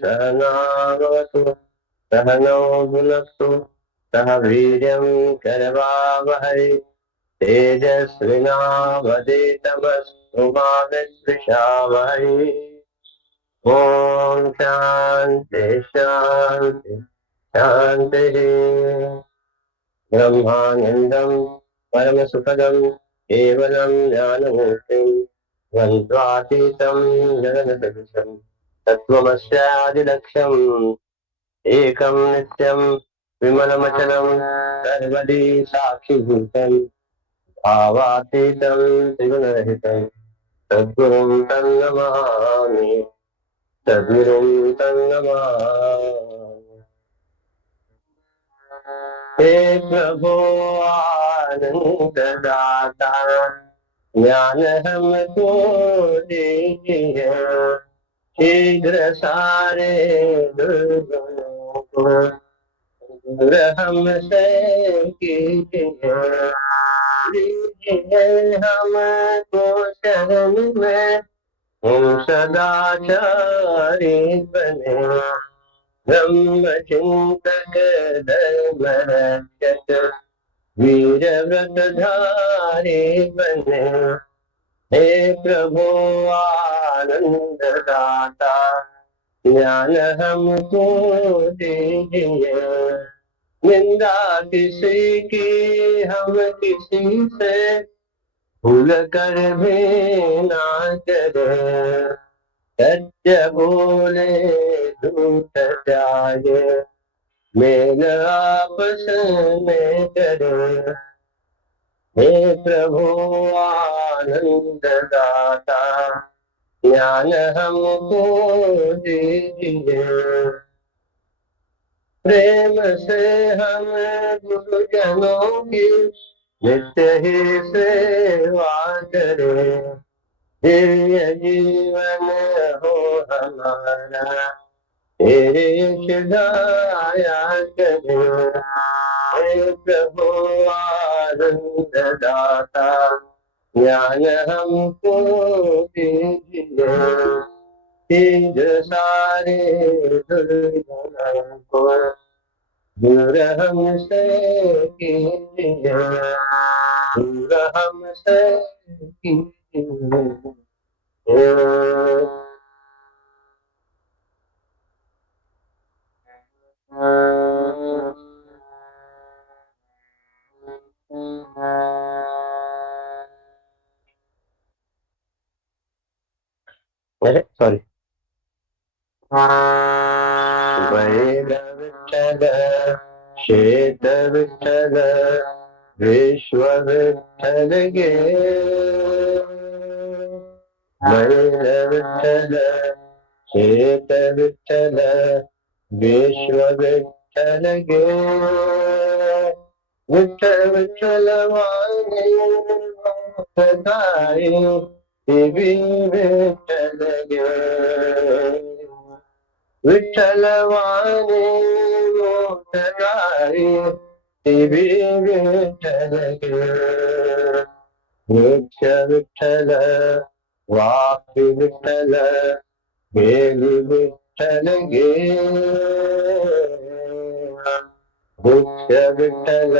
सहनावतु सहनौ भुनक्तु सह वीर्यं करवावहै तेजस्विनावधीतमस्तु मा विद्विषावहै। ॐ शान्ति शान्ति शान्तिः। ब्रह्मानन्दं परमसुखदं केवलं ज्ञानमूर्तिं द्वन्द्वातीतं जगदसदृशं तत्त्वमस्यादिलक्ष्यम् एकं नित्यं विमलमचलं सर्वदी साक्षिभूतं भावातीतं त्रिगुणरहितं सद्गुरुं तन्नमामि सद्गुरुं तन्नमामि। हे प्रभो आनंददाता ज्ञान हमको दीजिए शीघ्र सारे दुर्गुणों को दूर हमसे कीजिए। लीजिए हमको शरण में हम सदाचारी बने ब्रह्मचिंतक धर्म रक्षक वीर व्रतधारी बने। हे प्रभु आनंद दाता ज्ञान हमको दीजिए निंदा किसी की हम किसी से भूल कर भी ना करें सत्य बोले झूठ त्यागे मेल आपस में करें। हे प्रभु आनंद दाता ज्ञान हमको दीजिए प्रेम से हम गुरुजनों की नित्य ही सेवा करें दिव्य जीवन हो हमारा तेरे सदाया करें। हे प्रभु आनंद दाता ज्ञान हमको दीजिए शीघ्र सारे दुर्गुणों को दूर हमसे कीजिए दूर हमसे कीजिए। अरे सॉरी वैर विठ्ठल श्वेत विठ्ठल विश्व विठ्ठल गे वैर विठ्ठल श्वेत विठ्ठल विश्व विठ्ठल गे विठ्ठल विठ्ठल वाणी सदाई देवी विठ्ठल गे विठ्ठल वाणी मोठगाई देवी विठ्ठल गे वृक्ष विठ्ठल वापी विठ्ठल गेली विठ्ठल गे वृक्ष विठ्ठल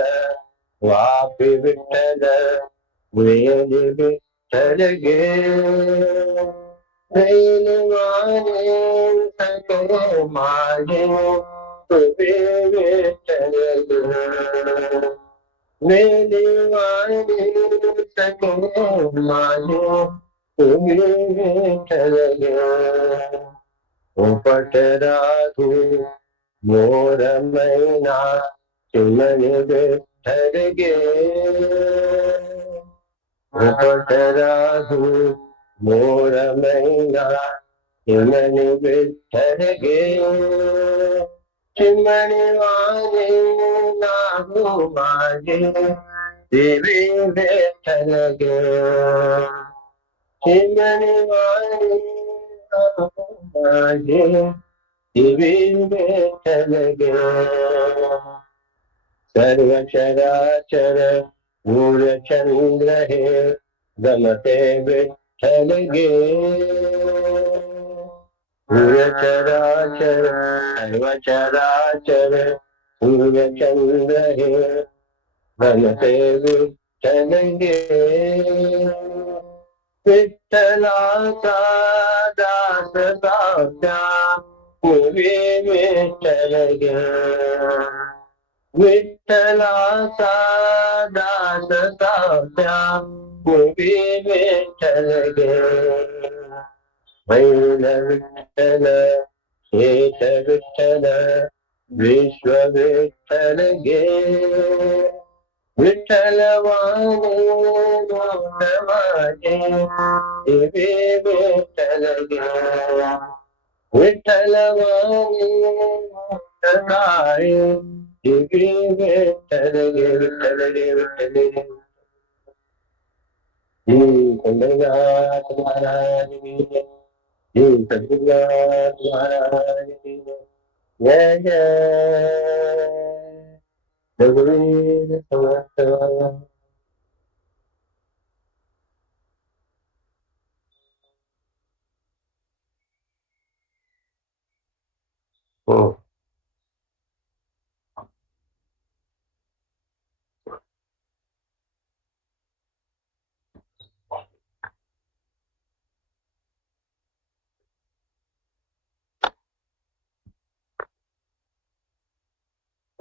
वापी विठ्ठल गेली विठ्ठल गे माने सकले माने तुबे विठ्ठल गे मेरे वाणी सकले माने तुबे विठ्ठल गे उपट राधु मोर मैना चिमन विठ्ठल गे उपट राधु मोर मैना चिमन विठ्ठल गे चिमन वाले नाम माझे देवी विठ्ठल गे चिमणी वाणी माझे देवी विठ्ठल गे सर्व चराचर मूलचंद्र हे गमते विठ्ठल गे चराचर सर्व चराचर सूर्यचंद्र हे गमते विठ्ठल गे विठ्ठलाचा दास दास्या पूर्वी विठ्ठल गे विठ्ठलाचा दास दास्या पूर्वी विठ्ठल गे बैल विठ्ठल शेष विठ्ठल विश्व विठ्ठल गे विठ्ठल वाणी मोठ माझे देवी विठ्ठल गे विठ्ठल वाणी मोठ काय देवी विठ्ठल गे विठ्ठल गे विठ्ठल गे कंदरनाथ महाराज की जय सद्गुरुनाथ महाराज की जय जय रघुवीर समर्थ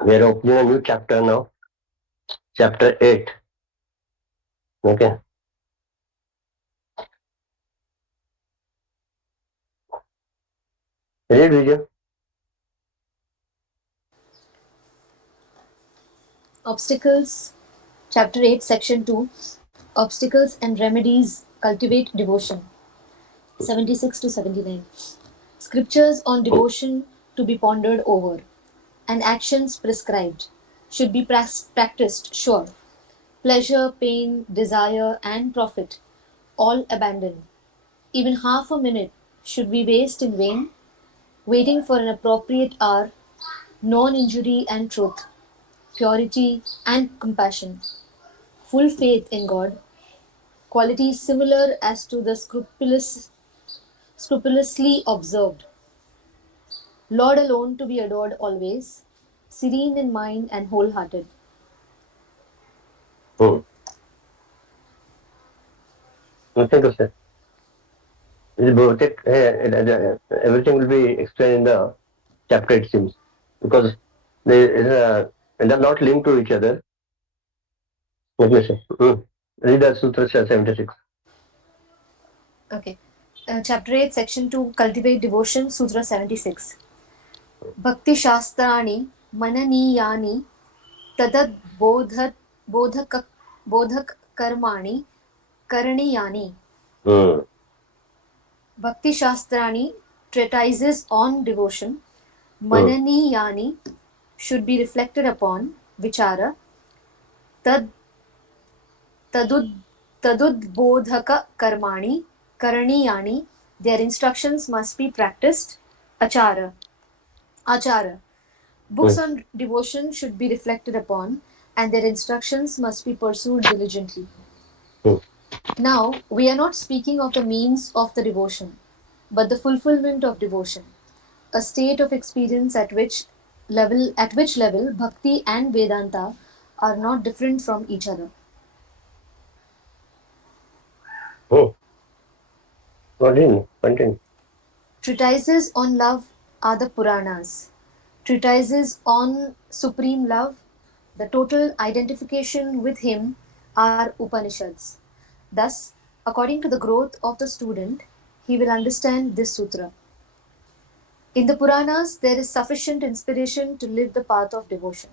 We are opening a new chapter now, chapter 8. Okay. Read, Vijay. Obstacles, Chapter 8, Section 2, Obstacles and Remedies Cultivate Devotion, 76 to 79. Scriptures on devotion to be pondered over, and actions prescribed, should be practiced, sure. Pleasure, pain, desire, and profit, all abandon. Even half a minute should we waste in vain, waiting for an appropriate hour, non-injury and truth, purity and compassion, full faith in God, qualities similar as to the scrupulously observed. Lord alone to be adored always, serene in mind and wholehearted. Nothing to say. Everything will be explained in the chapter, it seems, because they're not linked to each other. Let me say. Read the Sutra 76. Okay. Chapter 8, Section 2, Cultivate Devotion, Sutra 76. Bhakti Shastrani Mananiyani Tadad Bodhak Karmani Karaniyani. Bhakti Shastrani, treatises on devotion, Mananiyani, should be reflected upon, Vichara, Tadudbodhaka Karmani Karaniyani, their instructions must be practiced, Achara. Books on devotion should be reflected upon, and their instructions must be pursued diligently. Now, we are not speaking of the means of the devotion, but the fulfillment of devotion, a state of experience at which level Bhakti and Vedanta are not different from each other. Continue. Treatises on love are the Puranas. Treatises on supreme love, the total identification with him, are Upanishads. Thus, according to the growth of the student, he will understand this sutra. In the Puranas, there is sufficient inspiration to live the path of devotion.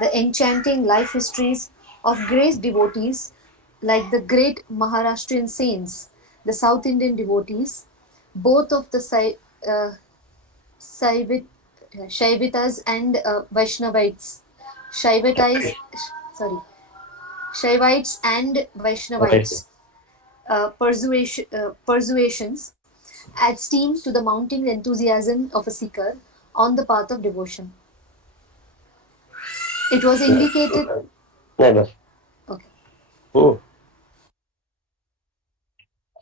The enchanting life histories of great devotees, like the great Maharashtrian saints, the South Indian devotees, both of the Shaivitas and Vaishnavites, Shaivites, sorry, Shaivites and Okay. Vaishnavites persuasions add steam to the mounting enthusiasm of a seeker on the path of devotion. It was indicated. नहीं बस. Okay.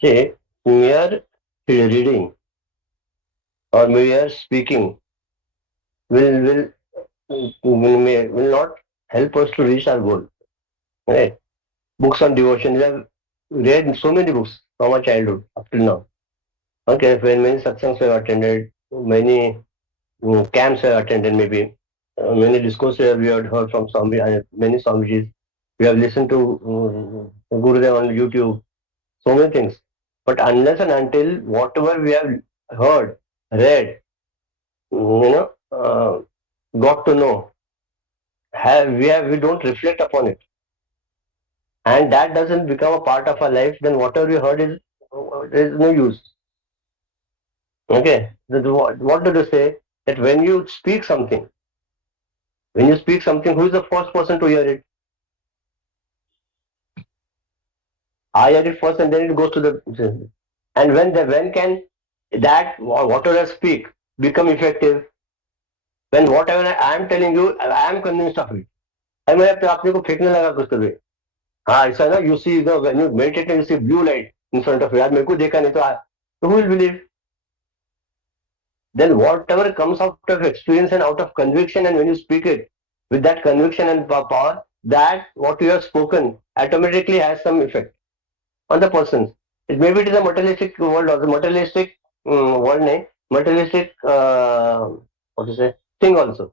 See, mere reading or mere speaking will not help us to reach our goal. Right? Books on devotion. We have read so many books from our childhood up till now. Okay, when many satsangs we have attended, many camps we have attended, maybe many discourses we have heard from many Swamijis. We have listened to Gurudev on YouTube. So many things. But unless and until whatever we have heard, read, got to know, we don't reflect upon it, and that doesn't become a part of our life, then whatever we heard is no use. Okay, what do they say? That when you speak something, who is the first person to hear it? I hear it first, and then it goes to the. And when can that whatever I speak become effective? When whatever I am telling you, I am convinced of it. I मैं अपने को फेंकने लगा कुछ कभी. हाँ ऐसा ना you see when you meditate and you see blue light in front of you. यार मेरे को देखा नहीं तो who will believe? Then whatever comes out of experience and out of conviction, and when you speak it with that conviction and power, that what you have spoken automatically has some effect on the person. Maybe it is a materialistic world or the materialistic world, nahi, materialistic what to say thing also.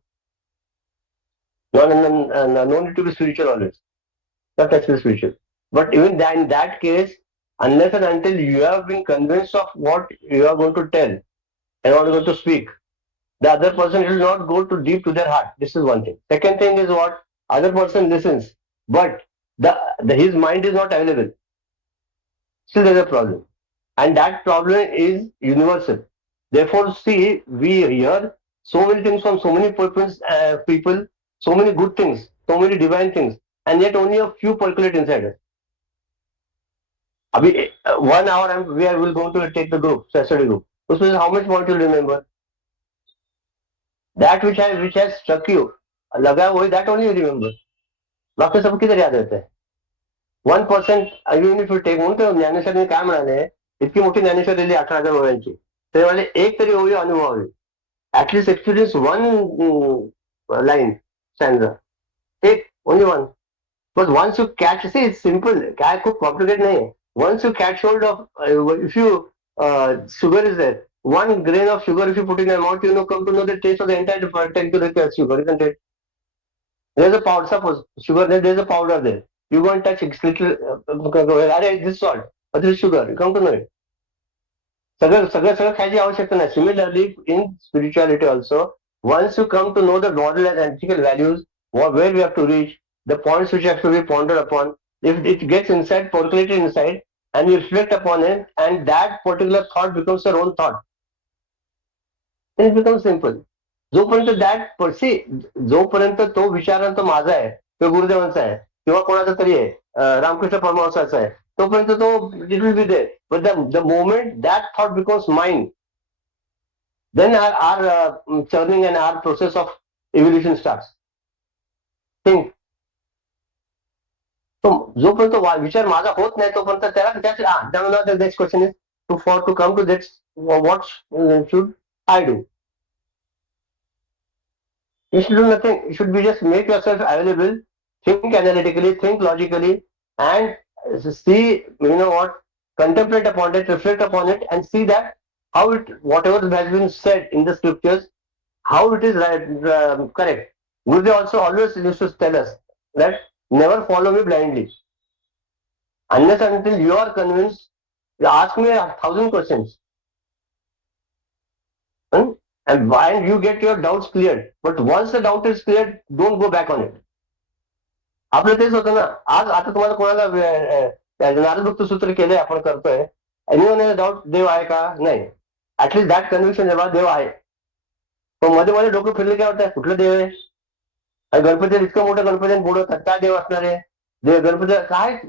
No need to be spiritual always. Not actually spiritual. But even that, in that case, unless and until you have been convinced of what you are going to tell and what you are going to speak, the other person will not go too deep to their heart. This is one thing. Second thing is what other person listens, but his mind is not available. Still, there is a problem, and that problem is universal. Therefore, see, we hear so many things from so many people, so many good things, so many divine things, and yet only a few percolate inside us. अभी 1 hour we will going to take the group, study group. उसमें how much want you remember? That which has struck you, लगा वही that only you remember. बाकी सब किधर याद रहता है? 1%. Even if you take म्हणतो ज्ञानेश्वरने काय म्हणाले, इतकी मोठी ज्ञानेश्वर दिली 18,000 ओव्यांची, ते म्हणाले एक तरी ओवी अनुभवावी. At least experience one line stanza. Take only one. Because once you catch, see, it's simple. क्या कुछ complicated नहीं है. Once you catch hold of, if you sugar is there, 1 grain of sugar if you put in your mouth, come to know the taste of the entire 10 kilo sugar, isn't it? There's a powder. Suppose sugar there's a powder there. You go and touch it, little. This salt, or this is sugar. You come to know it. सगळं खायची आवश्यकता नाही. Similarly, in spirituality also, once you come to know the moral and ethical values, where we have to reach, the points which have to be pondered upon, if it gets inside, percolated inside, and you reflect upon it, and that particular thought becomes your own thought, then it becomes simple. जोपर्यंत that सी जोपर्यंत तो विचार तो माझा आहे किंवा गुरुदेवांचा आहे किंवा कोणाचा तरी आहे रामकृष्ण परमहंसाचा आहे तोपर्यंत तो it will be there but the moment that thought becomes mind then our churning and our process of evolution starts. Think. So जोपर्यंत विचार माझा होत नाही तोपर्यंत त्याला the next question is to come to that what should I do? You should do nothing. You should be just make yourself available, think analytically, think logically, and see, contemplate upon it, reflect upon it, and see that how whatever has been said in the scriptures, how it is correct. Gurudev also always used to tell us that never follow me blindly. Unless and until you are convinced, you ask me 1,000 questions. And you get your doubts cleared. But once the doubt is cleared, don't go back on it. आपलं तेच होतं ना. आज आता तुम्हाला कोणाला नारद भक्त सूत्र केलंय आपण करतोय. एनीवन डाऊट देव आहे का? नाही. ऍटलीस्ट दॅट कन्व्हिक्शन जेव्हा देव आहे. पण मध्ये मध्ये डोकं फिरले काय वाटतं कुठलं देव आहे? आणि गणपती इतकं मोठं गणपती बोलवतात काय देव असणार आहे. गणपती काय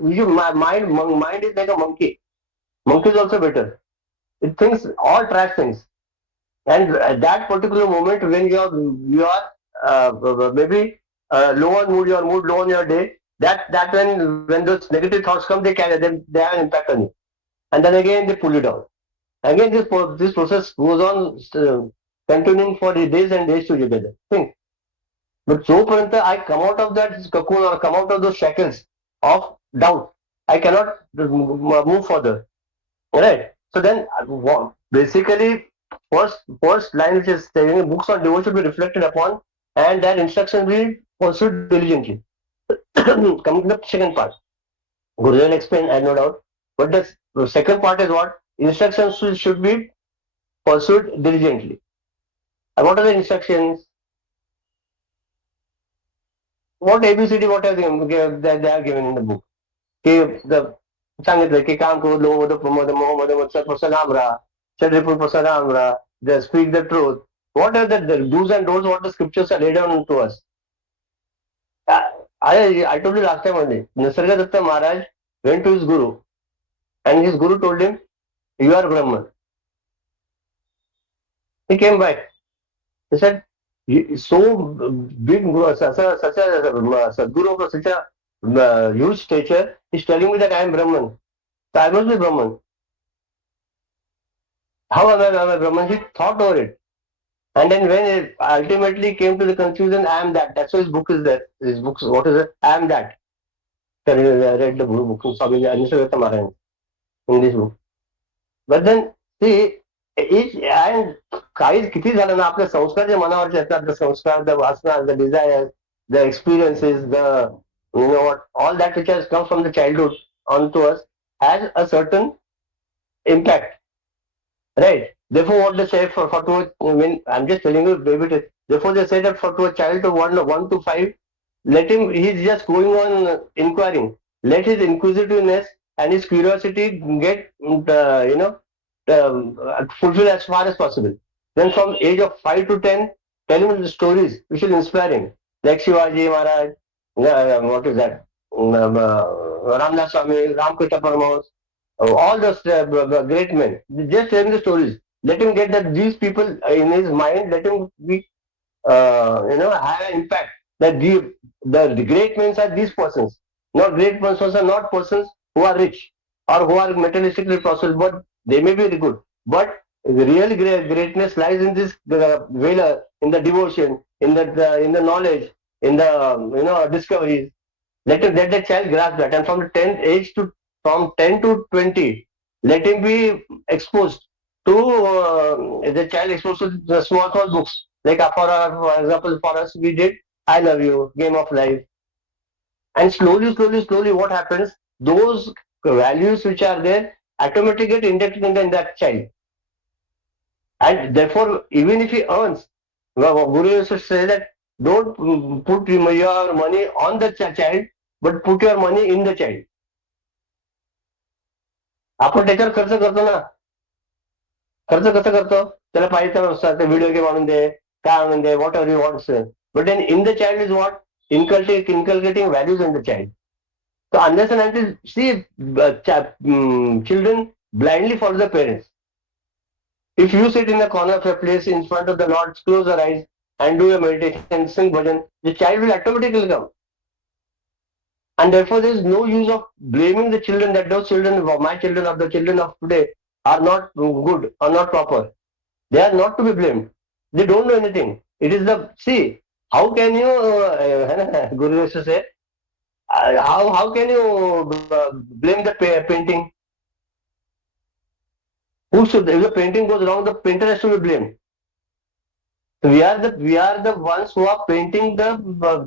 mind mind is like a monkey. Monkey is also better. It thinks all trash things. And at that particular moment when you are maybe low on mood, your mood low on your day, that when those negative thoughts come, they have an impact on you, and then again they pull you down. Again, this process goes on, continuing for days and days together. Think, but so paranta I come out of that cocoon or come out of those shackles of doubt, I cannot move further. Right. So then, basically, first line which is saying books on devotion should be reflected upon, and that instruction be pursued diligently. Coming to the second part, Gurudev will explain, I have no doubt. But the second part is what instructions should be pursued diligently. And what are the instructions? What ABCD? What are they are given in the book? की सांगितलं की काम करू लोक मध्ये मोहमध्ये मत्सरपासून लांब राहा, षड्रिपूरपासून लांब राहा, the speak the truth. What are the do's and don'ts? What the scriptures are laid down to us? I told you last time only. Nisargadatta Maharaj went to his guru, and his guru told him, "You are Brahman." He came back. He said, "So big, such a Sadguru of such a huge stature is telling me that I am Brahman. So I must be Brahman. How am I Brahman?" He thought over it. And then when it ultimately came to the conclusion, I am that. That's why his book is there. His books, what is it? I am that. I read the book of Swami Nisargadatta Maharaj in this book. But then, see, each and काही किती झालं ना आपल्या संस्कार जे मनावरचे असतात, the संस्कार, the वासना, the desires, the experiences, the what, all that which has come from the childhood onto us has a certain impact. Right. Therefore, what they say for to when I'm just telling you, baby. Therefore, they say that for to a child of one to five, let him. He's just going on inquiring. Let his inquisitiveness and his curiosity get fulfilled as far as possible. Then, from age of 5 to 10, tell him the stories which will inspire him, like Shivaji Maharaj. What is that? Ramdas Swami, Ramkrishna Paramahansa, all those great men. Just tell him the stories. Let him get that these people in his mind. Let him be, have an impact. That the great men are these persons. Not great persons are not persons who are rich or who are materialistically prosperous, but they may be good. But the real greatness lies in this valor, in the devotion, in the knowledge, in the discoveries. Let the child grasp that, and from the 10th age to from 10 to 20, let him be exposed to the child exposed to the small books. Like for example, for us, we did I Love You, Game of Life, and slowly, what happens? Those values which are there automatically get inducted in that child, and therefore, even if he earns, Guru used to say that don't put your money on the child, but put your money in the child. आपण त्याच्यावर खर्च करतो ना. खर्च कसं करतो? त्याला पाहिजे व्हिडिओ गेम आणून दे, काय आणून दे, whatever you wants. But then in the child is what? Inculcating values in the child. So unless and until, see, children blindly follow the parents. If you sit in the corner of a place in front of the Lord, close your eyes and do your meditation, sing bhajan, the child will automatically come. And therefore, there is no use of blaming the children that those children, my children or the children of today, are not good or not proper. They are not to be blamed. They don't know anything. It is the, see, how can you, Guru used to say, how can you blame the painting? Who should, if the painting goes wrong, the painter has to be blamed. So we are the ones who are painting the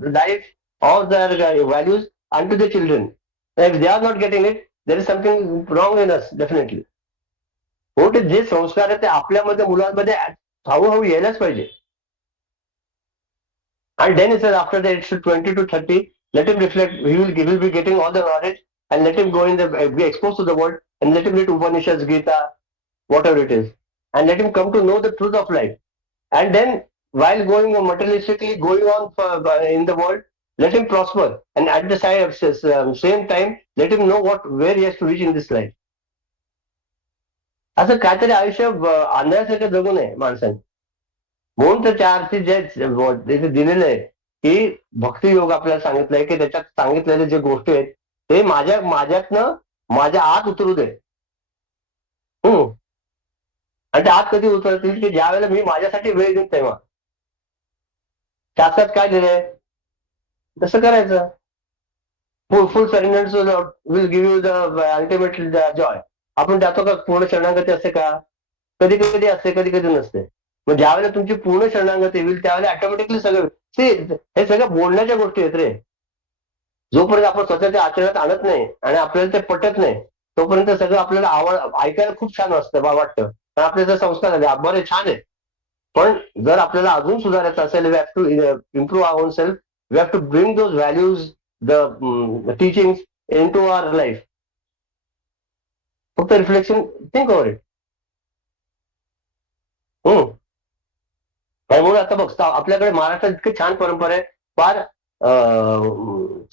life or their values unto the children. And if they are not getting it, there is something wrong in us, definitely. होते जे संस्कार आहेत ते आपल्यामध्ये मुलांमध्ये हळूहळू यायलाच पाहिजे. And then it says after the age 20 to 30, let him reflect. He will be getting all the knowledge, and let him go in the be exposed to the world, and let him read Upanishads, Gita, whatever it is, and let him come to know the truth of life. And then while going materialistically going on in the world, let him prosper, and at the same time, let him know where he has to reach in this life. असं काहीतरी आयुष्य आंधळ्यासारखं जगू नये माणसाने. म्हणून तर त्या अर्थी जे इथे दिलेलं आहे की भक्तियोग आपल्याला सांगितलंय की त्याच्यात सांगितलेले जे गोष्टी आहेत ते माझ्यातनं माझ्या आत उतरू दे. हम्म. आणि त्या आत कधी उतरतील की ज्या वेळेला मी माझ्यासाठी वेळ देईन तेव्हा. शास्त्रात काय दिलंय तसं करायचं. Full surrender will give you the ultimate Joy. आपण त्याचं का पूर्ण शरणागती असते का? कधी कधी असते, कधी कधी नसते. मग ज्यावेळेला तुमची पूर्ण शरणागती येईल त्यावेळेला ऑटोमॅटिकली सगळं हे सगळं बोलण्याच्या गोष्टी आहेत रे. जोपर्यंत आपण स्वतःच्या आचरणात आणत नाही आणि आपल्याला ते पटत नाही तोपर्यंत सगळं आपल्याला ऐकायला खूप छान वाटतं. पण आपले जर संस्कार झाले बरे छान आहे. पण जर आपल्याला अजून सुधारायचं असेल we have to improve our own self. We have to bring those values the teaching into our life. फक्त रिफ्लेक्शन थिंक ओव्हर इट. त्यामुळे आता बघ आपल्याकडे महाराष्ट्रात इतकी छान परंपरा आहे. फार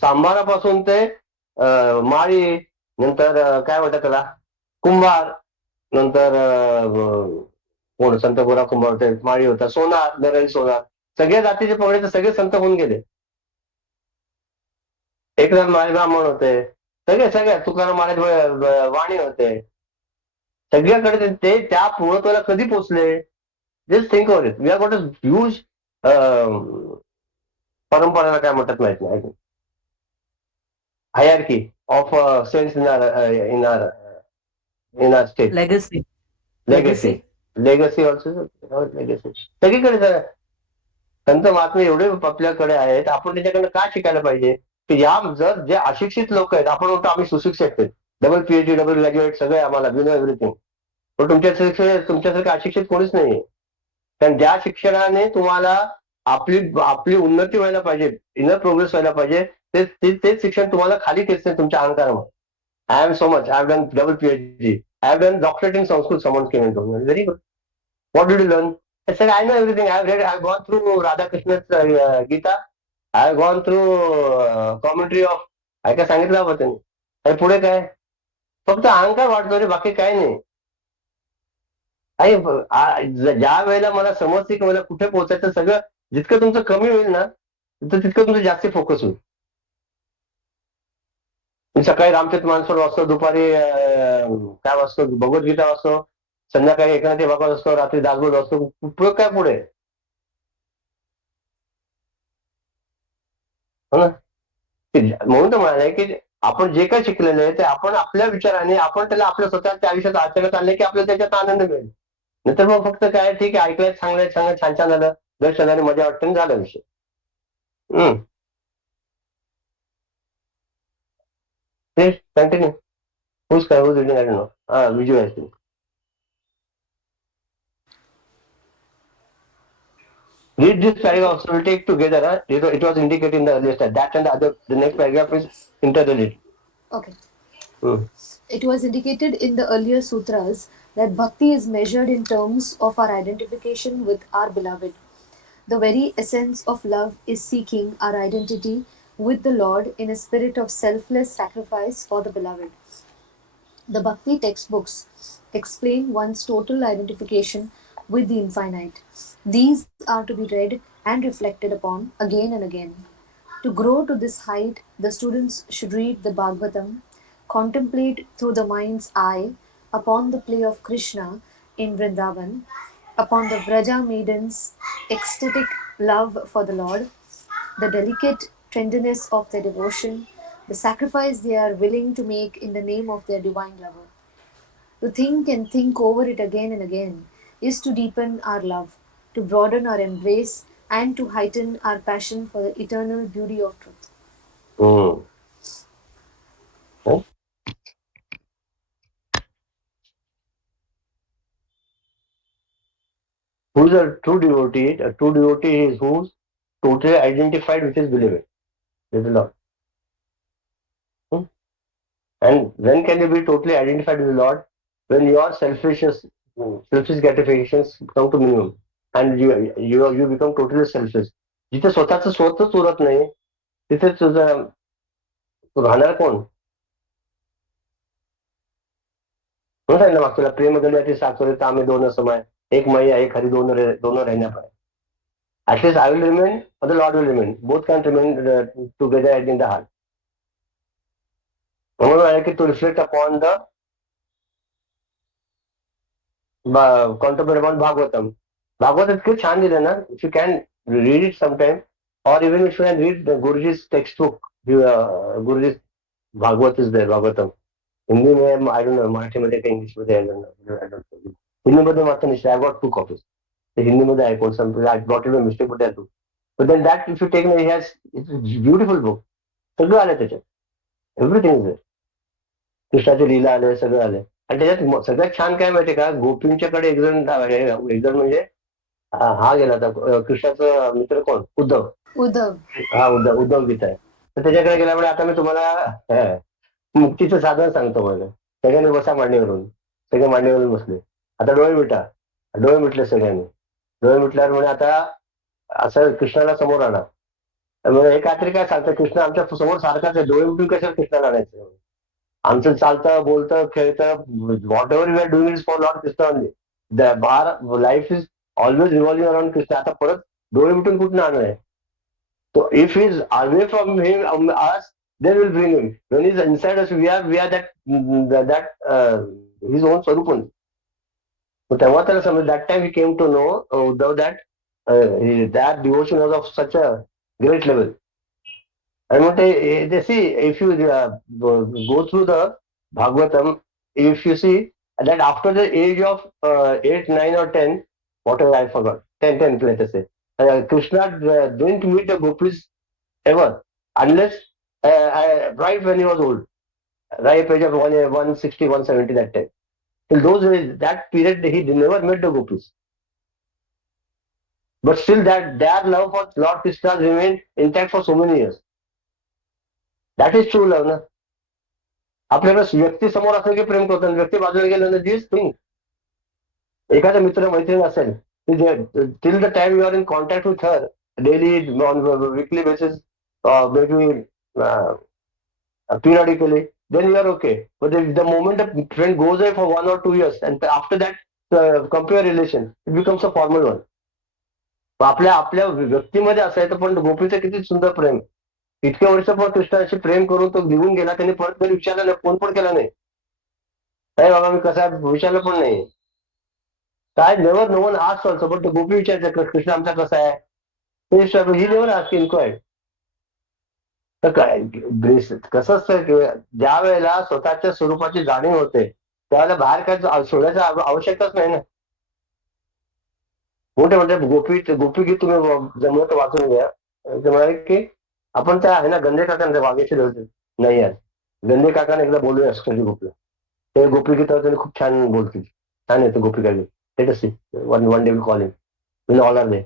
सांबारापासून ते माळी, नंतर काय म्हणतात त्याला कुंभार, नंतर कोण संत गोरा कुंभार होते, माळी होता, सोनार, नरहरी सोनार, सगळ्या जातीचे पवळे तर सगळे संत होऊन गेले. एकनाथ माळी ब्राह्मण होते, सगळ्या तुकाराम महाराज वाणी होते. सगळ्याकडे ते त्या पूर्णत्वाला कधी पोचले? Just think over it. We are got a huge परंपरेला काय म्हणतात माहित नाही. Hierarchy of sense in our state. Legacy. Legacy. Legacy also. Legacy सगळीकडे संत महात्मे एवढे आपल्याकडे आहेत. आपण त्याच्याकडे का शिकायला पाहिजे की जर जे अशिक्षित लोक आहेत, आपण म्हणतो आम्ही सुशिक्षित आहेत, डबल पीएचडी, डबल ग्रॅज्युएट सगळे आम्हाला वी नो एव्हरीथिंग. पण तुमच्यासारखं अशिक्षित कोणीच नाहीये. कारण ज्या शिक्षणाने तुम्हाला आपली आपली उन्नती व्हायला पाहिजे, इनर प्रोग्रेस व्हायला पाहिजे, तेच शिक्षण तुम्हाला खाली खेचते तुमच्या अहंकारामध्ये. I am so much, I have done double PhD, I have done doctorate in Sanskrit, someone came in to me. Very good. What did you learn? I said, I know everything. I've gone through Radha Krishna's Gita. I've gone through commentary of काय सांगितलं होतं त्यांनी. आणि पुढे काय? फक्त अहंकार वाटतो रे, बाकी काय नाही. ज्या वेळेला मला समजते की मला कुठे पोहोचायचं, सगळं जितकं तुमचं कमी होईल ना तितकं तुमचं जास्त फोकस होईल. मी सकाळी रामचरित मानस वाचतो, दुपारी काय वाचतो, भगवद्गीता वाचतो, संध्याकाळी एकनाथ वाचत असतो, रात्री दासबोध वाचतो. उपयोग काय पुढे? हो ना. म्हणून तर म्हणाले की आपण जे काही शिकलेलं आहे ते आपण आपल्या विचाराने आपण त्याला आपल्या स्वतःच्या आयुष्यात आचरणात आणले की आपल्याला त्याच्यात आनंद मिळेल. नंतर मग फक्त काय ठीक आहे ऐकलंय, चांगलं छान छान झालं, दर्शनाने मजा वाटते, झाला विषय. ते continue. Who's reading? I don't know. Visualizing. Read this paragraph also. We'll take together. It was indicated in the earlier slide. That and the next paragraph is interrelated. Okay. Hmm. It was indicated in the earlier sutras that bhakti is measured in terms of our identification with our beloved. The very essence of love is seeking our identity with the Lord in a spirit of selfless sacrifice for the beloved. The Bhakti textbooks explain one's total identification with the infinite. These are to be read and reflected upon again and again. To grow to this height, the students should read the Bhagavatam, contemplate through the mind's eye upon the play of Krishna in Vrindavan, upon the Vraja maidens' ecstatic love for the Lord, the delicate tenderness of their devotion, the sacrifice they are willing to make in the name of their divine lover. To think and think over it again and again is to deepen our love, to broaden our embrace, and to heighten our passion for the eternal beauty of truth. Hmm. Right? Who's a true devotee? A true devotee is who's totally identified with his beloved, with the Lord. Hmm? And when can you be totally identified with the Lord? When your selfish gratifications come to minimum. And you become totally selfless. जिथे स्वतःच उरत नाही तिथे तुझं तू राहणार कोण? म्हणून सांगितलं मागच्याला, प्रेम गण्याची साखर आम्ही दोन समय, एक मैया एक हरी दोन रहण्या पाय. At least I will remain or the Lord will remain. Both can remain together in the heart. म्हणून आहे की to reflect upon the contemplate upon Bhagavatam. Bhagavat इतके छान दिले ना, if you can read it sometime, or even if you can read the Guruji's textbook, Guruji's Bhagavat is there, Bhagavatam. Hindi में I don't know, मराठीमध्ये का इंग्लिशमध्ये I don't know. हिंदीमध्ये मात्र निश्चय, I got 2 copies. ते हिंदीमध्ये आहे कोण something, I got it by mistake, but there are 2. But then that if you take, it's a beautiful book. सगळं आलं त्याच्यात, एव्हरीथिंग इज देअर. कृष्णाचे लीला आले, सगळं आले. आणि त्याच्यात सगळ्यात छान काय माहितीये का, गोपींच्याकडे एक जण म्हणजे हा गेला होता, कृष्णाचा मित्र कोण, उद्धव. उद्धव. हा उद्धव गीता आहे. तर त्याच्याकडे गेल्यामुळे आता मी तुम्हाला मुक्तीचं साधन सांगतो. माझं सगळ्यांनी बसा मांडीवरून, सगळे मांडीवरून बसले. आता डोळे मिटा. डोळे मिटले सगळ्यांनी. डोळे मिटल्यावर म्हणे आता असं कृष्णाला समोर आणा. म्हणजे हे काहीतरी काय सांगतं, कृष्ण आमच्या समोर सारखाच आहे, डोळे मिटून कशाला कृष्णाला आणायचं? आमचं चालतं, बोलतं, खेळतं, whatever we are doing is for Lord Krishna only. Our life is always revolving around Krishna. आता परत डोळे मिटून कुठून आणलंय? So if he's away from him, us, then we'll bring him. When he's inside us, we are his own स्वरूप only. So तेव्हा त्याला समज, that time he came to know Uddhav that that devotion was of such a great level. And what they see, if you go through the Bhagavatam, if you see that after the age of 8, 9 or 10, whatever I forgot, 10, let us say, Krishna didn't meet the gopis ever, unless right when he was old, right age of 160, 170, that time. In those days, that period, he never met the gopis. But still, that their love for Lord Krishna remained intact for so many years. That is true love, ना. आपल्याला व्यक्ती समोर असेल की प्रेम करतो, व्यक्ती बाजूला गेल्यानंतर दिस थिंग. एखादा मित्र मैत्रीण असेल, till the time you are in contact with her daily, on weekly basis, maybe periodically, then you are okay. But the moment a friend goes away for 1 or 2 years, and after that, compare relation, it becomes a formal one. आपल्या आपल्या व्यक्तीमध्ये असायचं, पण गोपीचं किती सुंदर प्रेम. इतक्या वर्ष पण कृष्णाशी प्रेम करून तो निघून गेला, त्यांनी परत कधी विचारलं नाही, फोन पण केला नाही. काय बाबा मी कसा विचारलं पण नाही. काय never, no one asked also, but Gopi विचारायचं कृष्ण आमचा कसा आहे, ही नेवर आस्क्ड, इन्क्वायर्ड. तर काय कसं असतं, ज्या वेळेला स्वतःच्या स्वरूपाची जाणीव होते, त्यावेळेला बाहेर काय शोधायची आवश्यकताच नाही ना. मोठे म्हणजे गोपी गीत तुम्ही जमलं तर वाचून घ्या. ते म्हणाले की आपण त्या आहे ना, गंधे काकांचे वागेश्वर होते नाही यार, गंधे काकाने एकदा बोलूया कधी गोपीला. ते गोपी गीतावर त्यांनी खूप छान बोलतील, छान येते Gopika Geet. Let one day will call him, will all are they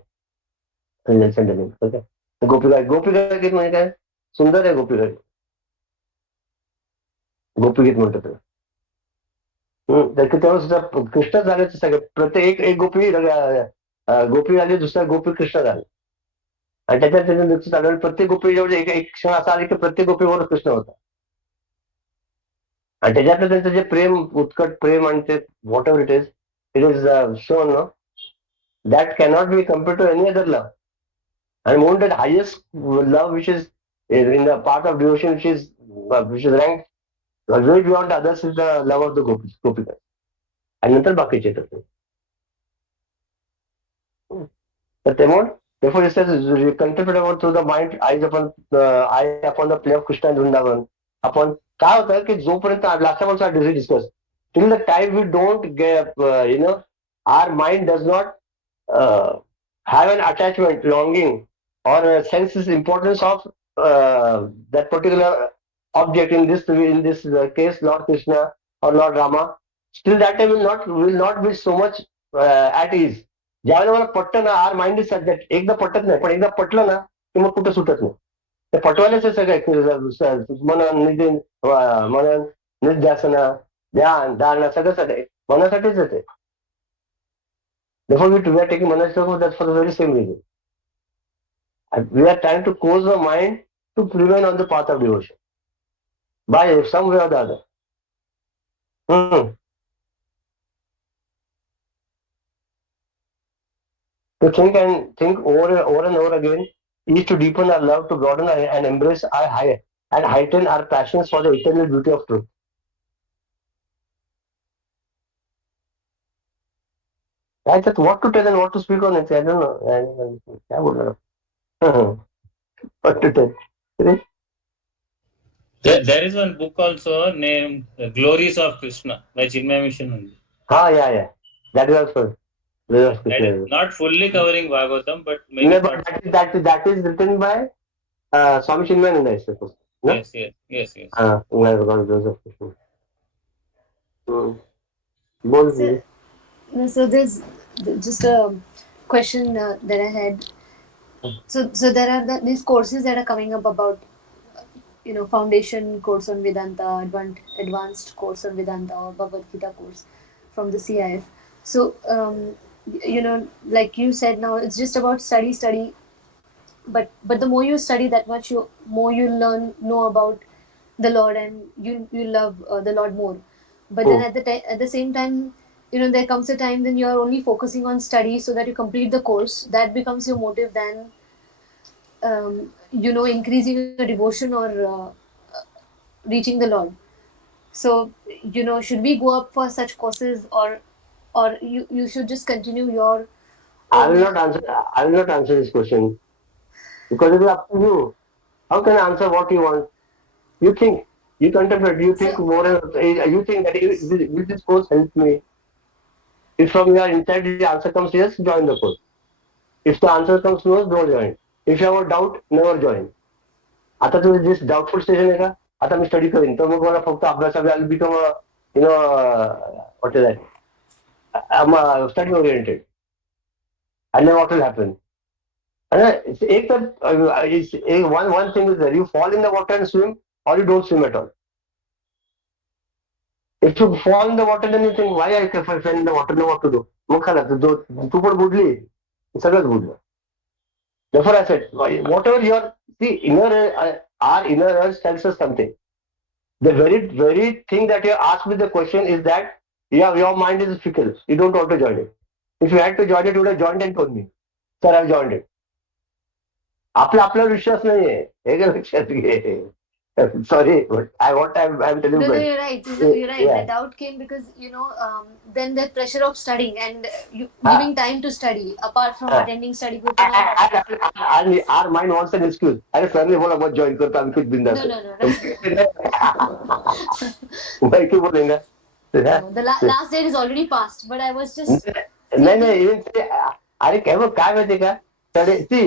Gopika Geet म्हणजे काय, सुंदर आहे गोपिका गीत. गोपी गीत म्हणतात त्याला. तेव्हा सुद्धा कृष्ण झाले सगळे, प्रत्येक एक गोपी आली, दुसऱ्या गोपी कृष्ण झाले. आणि त्याच्यात त्याचं नृत्य चालू, प्रत्येक गोपी जेवढे एक क्षण असा आले की प्रत्येक गोपीवर कृष्ण होता. आणि त्याच्यातलं त्यांचं जे प्रेम, उत्कट प्रेम, आणि ते whatever it is shown no, that cannot be compared to any other love. आणि म्हणून that highest love which is in the part of devotion which is rank way beyond others is the love of the gopika. आणि नंतर बाकीचे येतात. तर तेव्हा therefore it says, contemplate upon through the mind, eyes upon the play of Krishna and Vrindavan. आपण काय होतं की जोपर्यंत last time discuss, till the time we don't get our mind does not have an attachment, longing, or sense importance of that particular object, in this case Lord Krishna or Lord Rama, still that time will not be so much at ease. ज्यावेळेला मला पटतं ना, are mind is subject, एकदा पटत नाही, पण एकदा पटलं ना की मग कुठं सुटत नाही. ते पटवायलाच सगळं मनन, निध्यासना, ध्यान, धारणा, सगळं मनासाठीच येते. Therefore, we are taking Manasya, that's for the very same reason. And we are trying to course the mind to remain on the path of devotion by some way or the other. Hmm. To think over and over again is to deepen our love, to broaden and embrace our higher and heighten our passions for the eternal beauty of truth. I just what to tell and what to speak on it. I don't know. I would know. What to tell. Really? There is one book also named Glories of Krishna by Chinmay Mission. Ah, yeah. That is also. That is That is Krishna. not fully covering Bhagavatam, but many No, but parts. that is written by Swami Chinmayananda, I suppose. No? Yes. My God, Joseph Krishna. Hmm. Bold, So, so there's just a question that I had. So there are these courses that are coming up about foundation course on Vedanta, advanced course on Vedanta, or Bhagavad Gita course from the CIF. So like you said, now it's just about study, but the more you study, that much you more you know about the Lord, and you love the Lord more. But then hmm. at the same time, there comes a time when you are only focusing on study so that you complete the course. That becomes your motive than increasing your devotion or reaching the Lord. So should we go up for such courses, or you should just continue your I will own. not answer. I will not answer this question because it is up to you. How can I answer what you want? You think, you contemplate, you think So more, you think that will this course help me? If from your inside the answer comes yes, join the course. If the answer comes no, don't join. If you have a doubt, never join. आता तुझं जे doubtful station आहे का आता मी study करीन तर मग मला फक्त अभ्यास आय become you know what is that study oriented and then what will happen? एक तर one thing is there, you fall in the water and swim or you don't swim at all. If you fall in the water, then you think, why I fell in the water, know what to do. मग काय लागतं तू पण बुडली सगळंच बुडलं. Therefore I said, whatever your see our inner urge tells us something. The very thing that you asked me the question is that your mind is fickle. You don't want to join it. If you had to join it, you would have joined and told me, sir, I've joined it. आपला विश्वास नाहीये हे काय लक्षात घे. Sorry, but I'm telling No, you, no, but you're right. You're right. The yeah. doubt came because then the pressure of studying and you Ah, giving time to study apart from ah. attending study group and all that. And our mind wants an excuse. अरे sir ने बोला मत join करता आम्ही कुछ बिंदास No, no. मैं क्यों बोलेंगा. No, the last date is already passed. But I was just नाही thinking. नाही इवन अरे काय बघ काय माहितीये का study see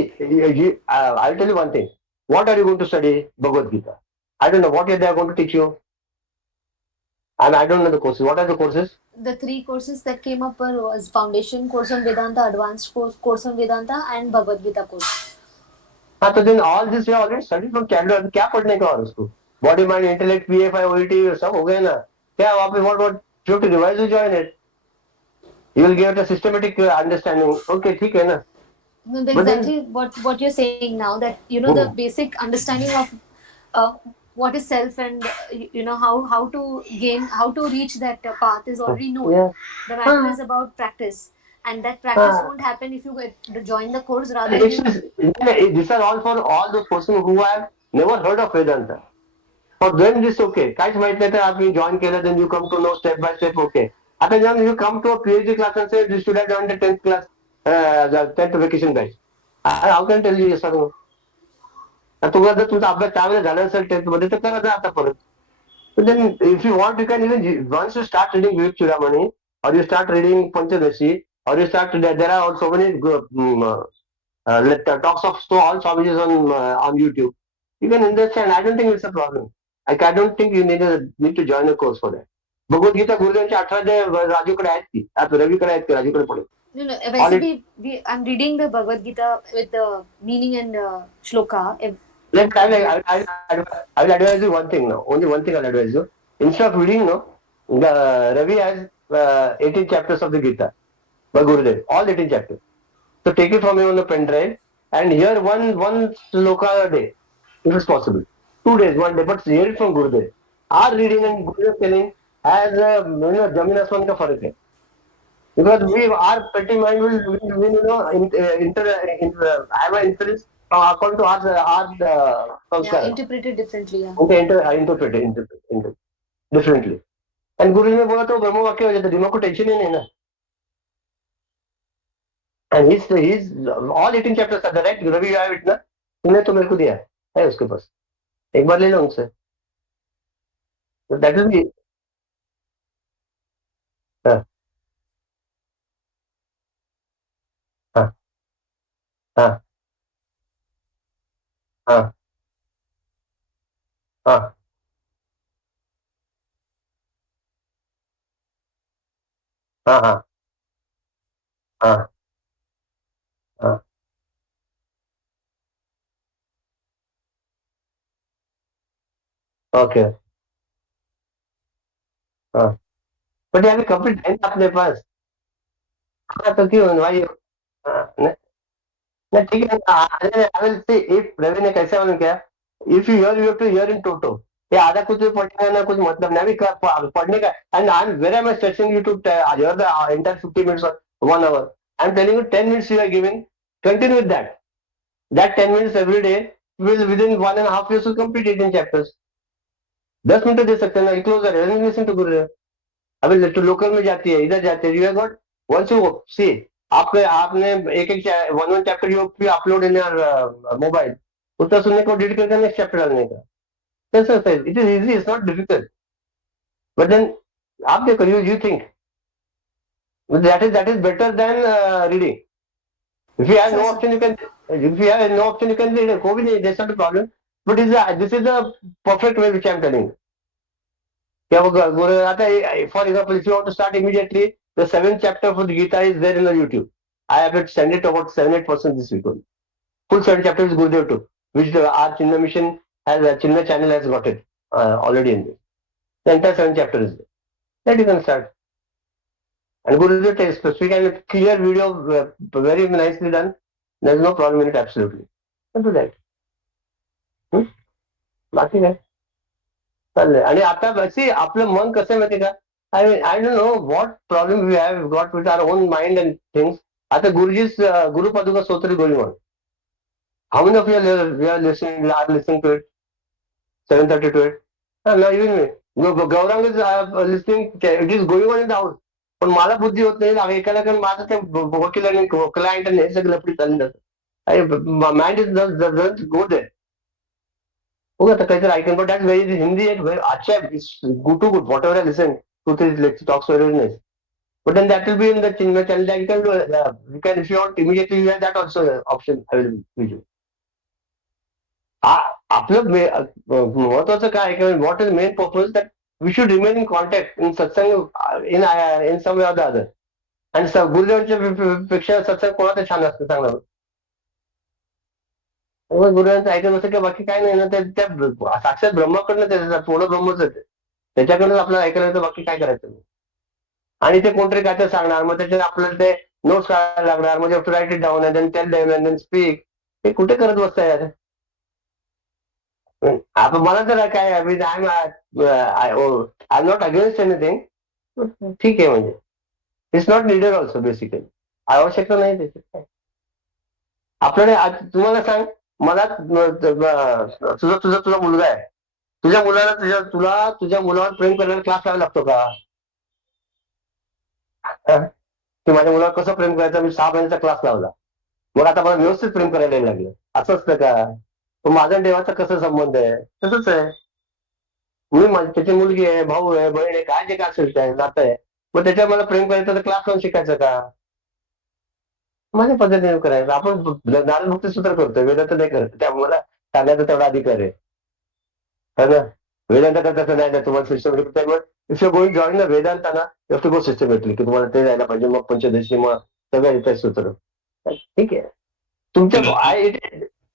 I tell you one thing what are you going to study Bhagavad Gita I don't know what they are going to teach you and I don't know the courses. What are the courses? The three courses that came up was foundation course on Vedanta, advanced course on Vedanta, and Bhagavad Gita course. हाँ तो then all this we have already studied from childhood. क्या पढ़ने का और उसको body mind intellect PFI OET सब हो गए ना क्या वहाँ पे what you have to revise to join it. You will get a systematic understanding. Okay ठीक है ना. No, But then exactly what you're saying now, that the hmm, basic understanding of what is self, and how to how to reach that path is already known. yeah. The matter हाँ, is about practice, and that practice हाँ. won't happen if you get to join the course. Rather, This you. is these are all for all those persons who have never heard of Vedanta. For them this okay. काहीच माहित नाही तर आपण join केलं then you come to know step by step okay. आता जेव्हा you come to a PhD class and say you should have joined the 10th class, the 10th vacation batch. How can I tell you yes or no? तुम्हाला जर तुमचा अभ्यास त्यावेळेला झाला असेल 10th मध्ये तर करा आता परत. But then if you want you can even once you start reading Viveck Chudamani or you start reading Panchadashi or you start there are also many talks of so all Swamiji's on YouTube. You can understand. I don't think it's a problem. I don't think you need to join a course for that. Bhagavad Gita गुरुदेवांच्या 18 राजूकडे आहेत की आता रवीकडे आहेत की राजूकडे पडेल. No. All वैसे it I'm reading the Bhagavad Gita with the meaning and shloka. like I will advise you one thing now. Only one thing I'll advise you. Instead of reading, no, the Ravi has 18 chapters of the Gita. by Gurudev, all 18 chapters. So take it from him on the pen drive and hear one sloka a day, if it's possible. 2 days, 1 day, but hear it from Gurudev. Our reading and Gurudev telling has Jamin Asman ka farak hai. Because our petty mind will have an influence according to our Yeah, sanskar. interpreted differently. Yeah. Okay, interpret differently. And गुरु ने बोला तो ब्रह्म वाक्य हो जाता, दिमाग को tension ही नहीं ना. And he's all 18 chapters are correct. Ravi you have it ना, तुमने तो मेरे को दिया है उसके पास, एक बार ले लो उनसे. So that will be हाँ हाँ हाँ हाँ हाँ हाँ हाँ हाँ हाँ ओके हाँ. बट अभी कंप्लीट है ना अपने पास. हाँ तो क्यों भाई. हाँ, नहीं ठीक है. I will say if Ravi ने कैसे मालूम किया, if you hear you have to hear in toto. ये आधा कुछ भी पढ़ने का ना कुछ मतलब नहीं. अभी पढ़ने का and I am very much stretching you to hear the entire 50 minutes or 1 hour. I am telling you 10 minutes you are giving, continue with that. That 10 minutes every day will within 1.5 years will complete 18 chapters. 10 minute दे सकते हैं ना, closure listen to गुरु. अभी तो local में जाती है, इधर जाती है. You have got once you see आपके आपने एक एक वन चैप्टर यू भी अपलोड इन योर मोबाइल, उतना सुनने को डिलीट करके नेक्स्ट चैप्टर डालने का. It is easy, it's not difficult. But then आप देखो you think that is better than reading. If you have no option you can, if you have no option you can read. को भी नहीं, that's not a problem. But this is the perfect way which I am telling. क्या वो गुरु आता है. For example if you want to start immediately, the 7th chapter for the Gita is there in the YouTube. I have it send it about 7-8% this week only. Full 7 chapters is Gurudev too, which our Chinna mission has, Chinna channel has got it already in this. The entire 7 chapters is there. Then you can start. And Gurudev takes specific and clear video, very nicely done. There is no problem in it absolutely. Don't do that. बाकी काय चाललंय. आणि आता सी आपलं मन कसं आहे माहिती का. I don't know what problem we have got with our own mind and things. आता गुरुजी's गुरुपादुका स्तोत्र going on. How many of you are listening to it? 7:30 to it. Not even me. Gaurang is listening. It is going on in the house. पण मला बुद्धी होत नाही एकाला, कारण माझं ते वकील आणि क्लायंट आणि हे सगळं लफडी चालून जातं. Mind is go there. हो आता काहीतरी ऐकून. बट दॅट व्हेरी हिंदी एक अच्छा good to good whatever I listen to this talks very nice. But then that will be in the Chinmay channel. That you can do. You can, if you want immediately, you have that also option available with you. आपलं महत्वाचं काय आहे, what is main purpose that we should remain in contact in satsang in some way or the other. आणि गुरुदेवांच्या पेक्षा सत्संग कोणाचं छान असतं चांगलं. गुरुदेवांचं ऐकत असं की बाकी काय नाही ना. त्या साक्षात ब्रह्माकडनं त्याचं थोडं ब्रह्मच येते, त्याच्याकडनं आपल्याला ऐकायला येतं. बाकी काय करायचं. आणि ते कोणतरी काय तर सांगणार, मग त्याच्यात आपल्याला ते नोट्स काढायला लागणार, म्हणजे to write it down and then tell them and then speak. हे कुठे करत बसताय यार. आता मला तर काय I am not against anything. ठीक आहे म्हणजे it's not needed also basically. आवश्यकता नाही त्याची. आपल्याकडे तुम्हाला सांग, मला तुझा तुझा तुझा मुलगा आहे, तुझ्या मुलाला तुझ्या मुलावर प्रेम करायला क्लास लावायला लागतो का. की माझ्या मुलावर कसं प्रेम करायचं, मी 6 महिन्याचा क्लास लावला, मग आता मला व्यवस्थित प्रेम करायला लागलं, असं असतं का. माझा देवाचा कसा संबंध आहे. तसंच आहे. मी त्याची मुलगी आहे, भाऊ आहे, बहीण आहे, काय जे काय असेल काय नातं आहे. मग त्याच्यावर मला प्रेम करायचं तर क्लास लावून शिकायचं का. माझ्या पद्धतीने करायचं. आपण नारायण भक्ती सूत्र करतोय, वेदांत नाही करत. त्यामुळे मला सांगायचा तेवढा अधिकार आहे ना. वेदांत तसं नाही ना, तुम्हाला सिस्टमॅटिक. त्यामुळे if you going join the Vedanta ना, you have to go systematically, की तुम्हाला ते जायला पाहिजे. मग पंचदशी, मग सगळं येतं सूत्र. ठीक आहे तुमच्या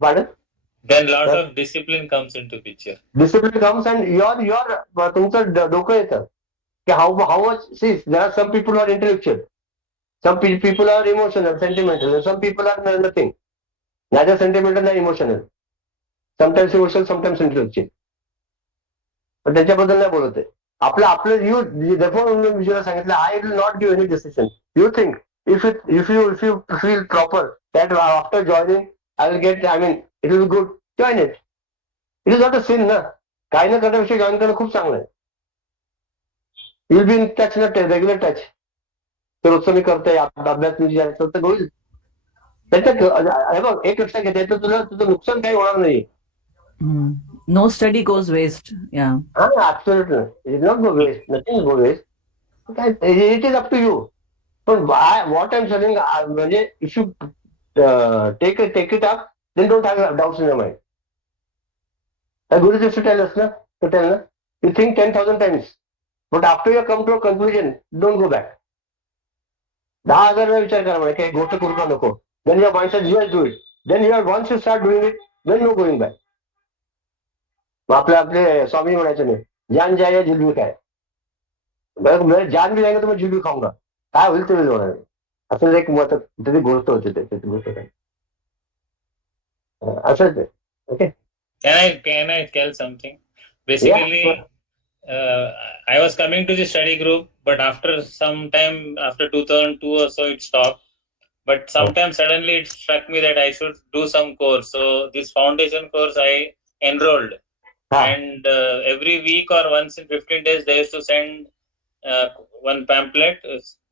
भाडं. Then lot of discipline comes into picture. Discipline comes and your तुमचं डोकं येतं की how much see there are some people are intellectual. Some people are emotional, sentimental, and some people are nothing. Neither sentimental nor emotional. Sometimes emotional, sometimes intellectual. पण त्याच्याबद्दल नाही बोलत आहे. आपलं आपलं यू विजयला सांगितलं I will not give any decision. You think if you feel proper that after joining I will get, I mean it will be good, join it. It is not a sin ना. काही न करण्यापेक्षा join करणं खूप चांगलं आहे. You will be in touch ना, regular touch. रोजचं मी करतोय अभ्यास तर होईल. त्याच्यात हे बघ एक लक्षात घे, त्याचं तुझं नुकसान काही होणार नाही. No study goes waste. Yeah. Absolutely. It is not go waste. Nothing is go waste. It is up to you. But what I'm saying, if you take it up, then don't have doubts in your mind. The Guru used to tell us, you think 10,000 times, but after you come to a conclusion, don't go back. 10,000 वेळा विचार करा म्हणे काही गोष्ट करू का नको. Then your mind says, yes, do it. Then once you start doing it, then no going back. आपले स्वामी म्हणायचे नाही, जान जाए जिलबी काय. जान भी जाएगा तो मैं जिलबी खाऊंगा. काय होईल ते होईल होणार. असं एक मत त्याची गोष्ट होती, त्याची गोष्ट काय असंच आहे. Okay. Can I tell something? Basically, I was coming to the study group, but after some time, after 2002 or so, it stopped. But sometime suddenly it struck me that I should do some course. So this foundation course I enrolled, and every week or once in 15 days they used to send one pamphlet,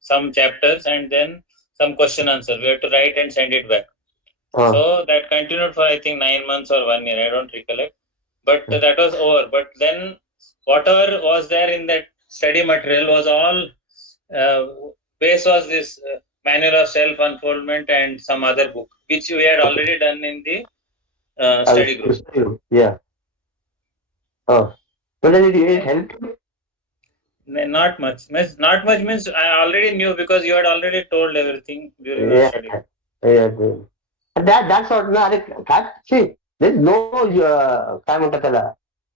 some chapters, and then some question answer. We have to write and send it back. So that continued for I think 9 months or 1 year. I don't recollect. But that was over. But then whatever was there in that study material was all base was this manual of self unfoldment and some other book which we had already done in the study group. Yeah. But then it helped. Not much. Not much means I already knew because you had already told everything during our study. That's what. See, there's no काय म्हणतात त्याला.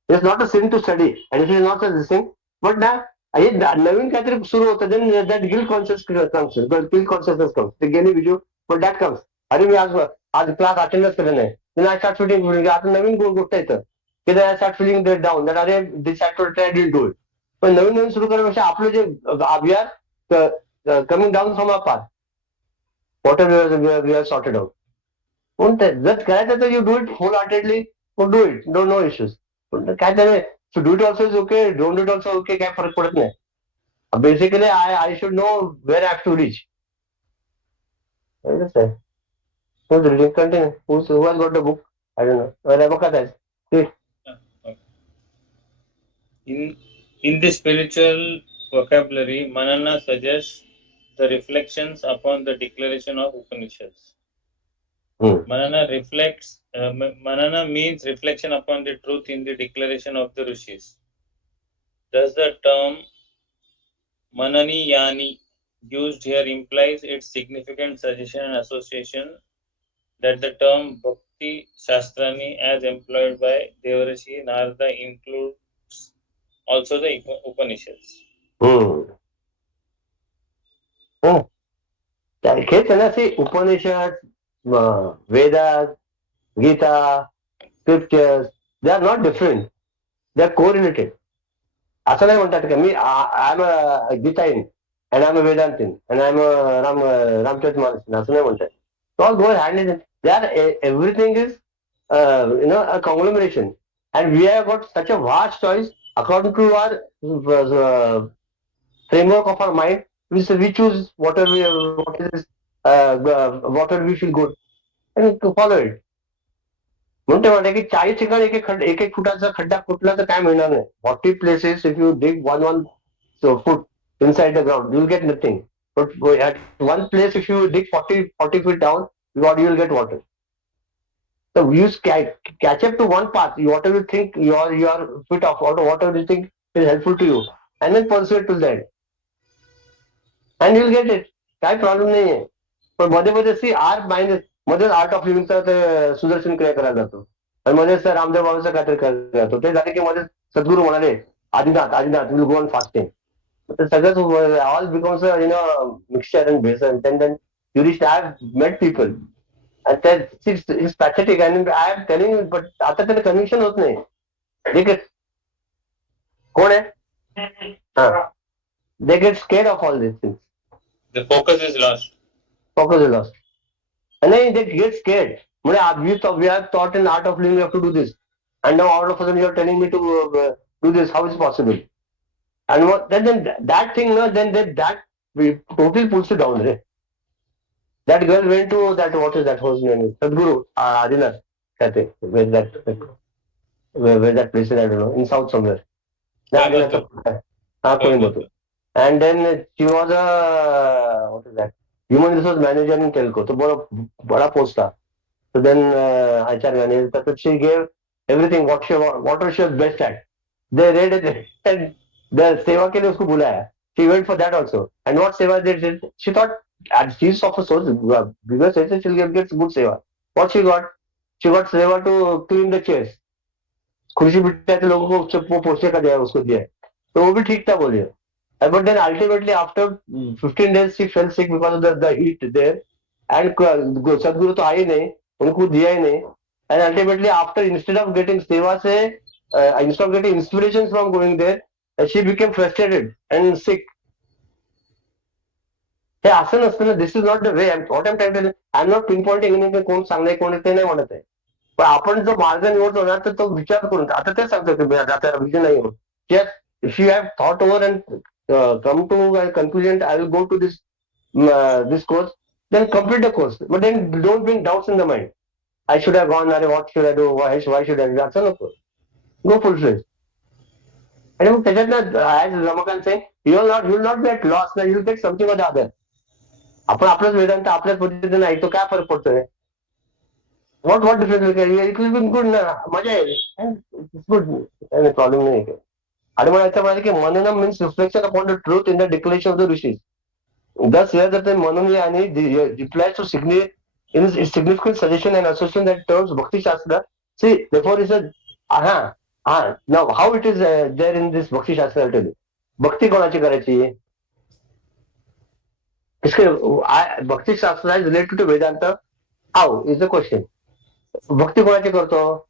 It's not a sin to study, and it is not a sin. But now नवीन काहीतरी सुरू होतं, then that guilt consciousness comes. Guilt consciousness comes. ते गेली video, but that comes. अरे मी आज क्लास अटेंडच केलं नाही. Then I start feeling आता नवीन गोष्ट येतं की I start feeling that down. That अरे this I didn't do it. पण नवीन सुरू करण्यापेक्षा आपलं जे we are coming down from our path. Whatever we are sorted out. जर करायचं तर you do it wholeheartedly, do it, no issues. काय त्याने do it also is okay, don't do it also okay, काय फरक पडत नाही. Basically I should know where I have to reach. Who's reading? Continue. Who has got the book? I don't know. Rebecca says. In the spiritual vocabulary, Manana suggests the reflections upon the declaration of Upanishads. Manana means reflection upon the truth in the declaration of the Rishis. Thus the term Mananiyani used here implies its significant suggestion and association that the term Bhakti Shastrani as employed by Devarishi Narada includes also the Upanishads. हेच आहे ना, see, Upanishads, Vedas, Gita, scriptures, they are not different. They are correlated. असं नाही म्हणतात का मी I am a गीताईन and I'm a Vedantin and I'm a Ramcharitmanas. असं नाही म्हणतात. So all go hand in hand. Everything is a conglomeration, and we have got such a vast choice according to our framework of our mind. We choose whatever we feel good and to follow it. म्हणून ते म्हणते की 40 ठिकाणी एक फुटाचा खड्डा फुटला तर काय मिळणार नाही. 40 places if you dig one foot inside the ground, you'll get nothing. But at one place, if you dig 40 feet down, you will get water. So you catch up to one path, whatever you think you are fit of, or whatever you think is helpful to you, and then pursue it till the end. And you'll get it. काही problem नाही आहे. पण मध्ये मध्ये सी मध्ये art of लिव्हिंगचा Sudarshan क्रिया करायला जातो, आणि मध्ये रामदेव बाबांचं काहीतरी करायला जातो. ते झाले की मध्ये सद्गुरू म्हणाले Adinath will go on fasting. सगळंच all becomes a mixture and base, and then you reach. I have met people and it's pathetic, and I am telling you, but आता त्याला कन्व्हिक्शन होत नाही. They get कोण आहे? हा, they get scared of all these things. The focus is lost. Focus is lost. And then they get scared. We are taught in art of living, you have to do this. And now all of a sudden you are telling me to do this. How is it possible? And then that thing, that totally pulls you down. Right? That girl went to that, what is that horse name? Sadhguru, Adinas, I think, where that place is, I don't know, in south somewhere. Coimbatore. Coimbatore. And then she was what is that? Human resource manager in Telco. So bada post था. So then HR manager, so she gave everything whatever she was best at. They read it and the seva के लिए उसको बुलाया. She went for that also. And what seva they did? She thought as she's of a source bigger station, she'll get good seva. What she got? She got seva to clean the chairs. खुर्शी बिठाते लोगों को वो पोछने का दिया, उसको दिया. तो वो भी ठीक था बोलिए. But then ultimately after 15 days she fell sick because of the heat there. And Sadhguru तो आई नहीं, उनको दिया ही नहीं. And ultimately after, instead of getting seva से, instead of getting inspiration from going there, she became frustrated and sick. हे असं नसतं ना. This is not the way. What I am trying to, I am not pinpointing anything, कोण सांगणे कोण ते नाही म्हणत आहे. पण आपण जो मार्ग निवडतो ना, तर तो विचार करून, आता ते सांगतो की आता विजन नाही होत. If you have thought over and come to a conclusion, I will go to this course, then complete the course. But then don't bring doubts in the mind. I should have gone. What should I do? Why should I do? असं नको. Go full fledged. आणि मग त्याच्यात as Ramakant saying, you will not get lost. You will get something or the other. आपण आपलंच वेदांत आपल्याच पद्धतीने ऐकतो, काय फरक पडतोय? what difference will carry? It will be good ना, मजा येईल. It's good. काही प्रॉब्लेम नाही. आणि मला याचं म्हणाले की मननम means reflection upon the truth in the declaration of the rishis. Thus here that the Manani and replies to significant suggestion and assertion that terms Bhakti Shastra. See, therefore is a now how it is there in this Bhakti Shastra, I'll tell you. Bhakti कोणाची करायची? इसके Bhakti Shastra is related to Vedanta. How is the question? भक्ती कोणाची करतो?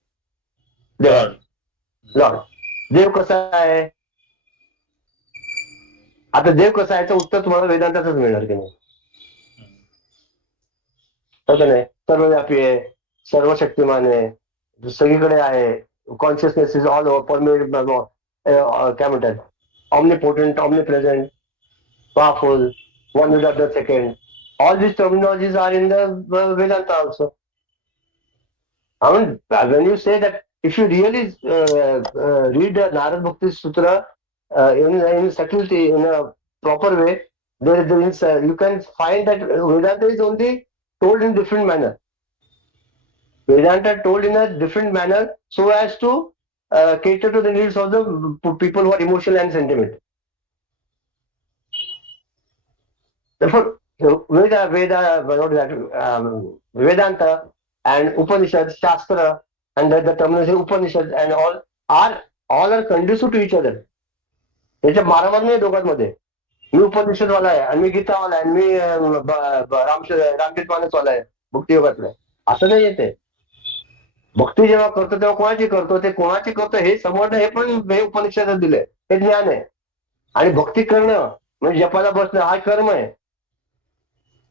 Lord. देव कसा आहे? आता देव कसा आहे उत्तर तुम्हाला वेदांताच मिळणार की नाही? नाही, सर्वव्यापी आहे, सर्वशक्तिमान आहे, सगळीकडे आहे, कॉन्शियसनेस इज ऑल ओव्हर, काय म्हणतात, omnipotent, omnipresent, powerful, one without the second. All these terminologies are in the Vedanta also. I mean, when you say that, if you really read the Narada Bhakti Sutra in subtlety, in a proper way, you can find that Vedanta is only told in different manner. Vedanta told in a different manner so as to cater to the needs of the people who are emotional and sentimental. Therefore, Vedanta and Upanishad, Shastra, and the terminology Upanishad and all are conducive to each other. त्याच्या मारामार नाही दोघांमध्ये. मी उपनिषद वाला आहे आणि मी गीता वाला आहे आणि मी रामचरित मानस वाला आहे, भक्ती योगातला आहे, असं नाही येते. भक्ती जेव्हा करतो तेव्हा कोणाची करतो, ते कोणाची करतो हे समजणं, हे पण हे उपनिषदात दिलंय, हे ज्ञान आहे. आणि भक्ती करणं म्हणजे जपाला बसणं हा कर्म आहे,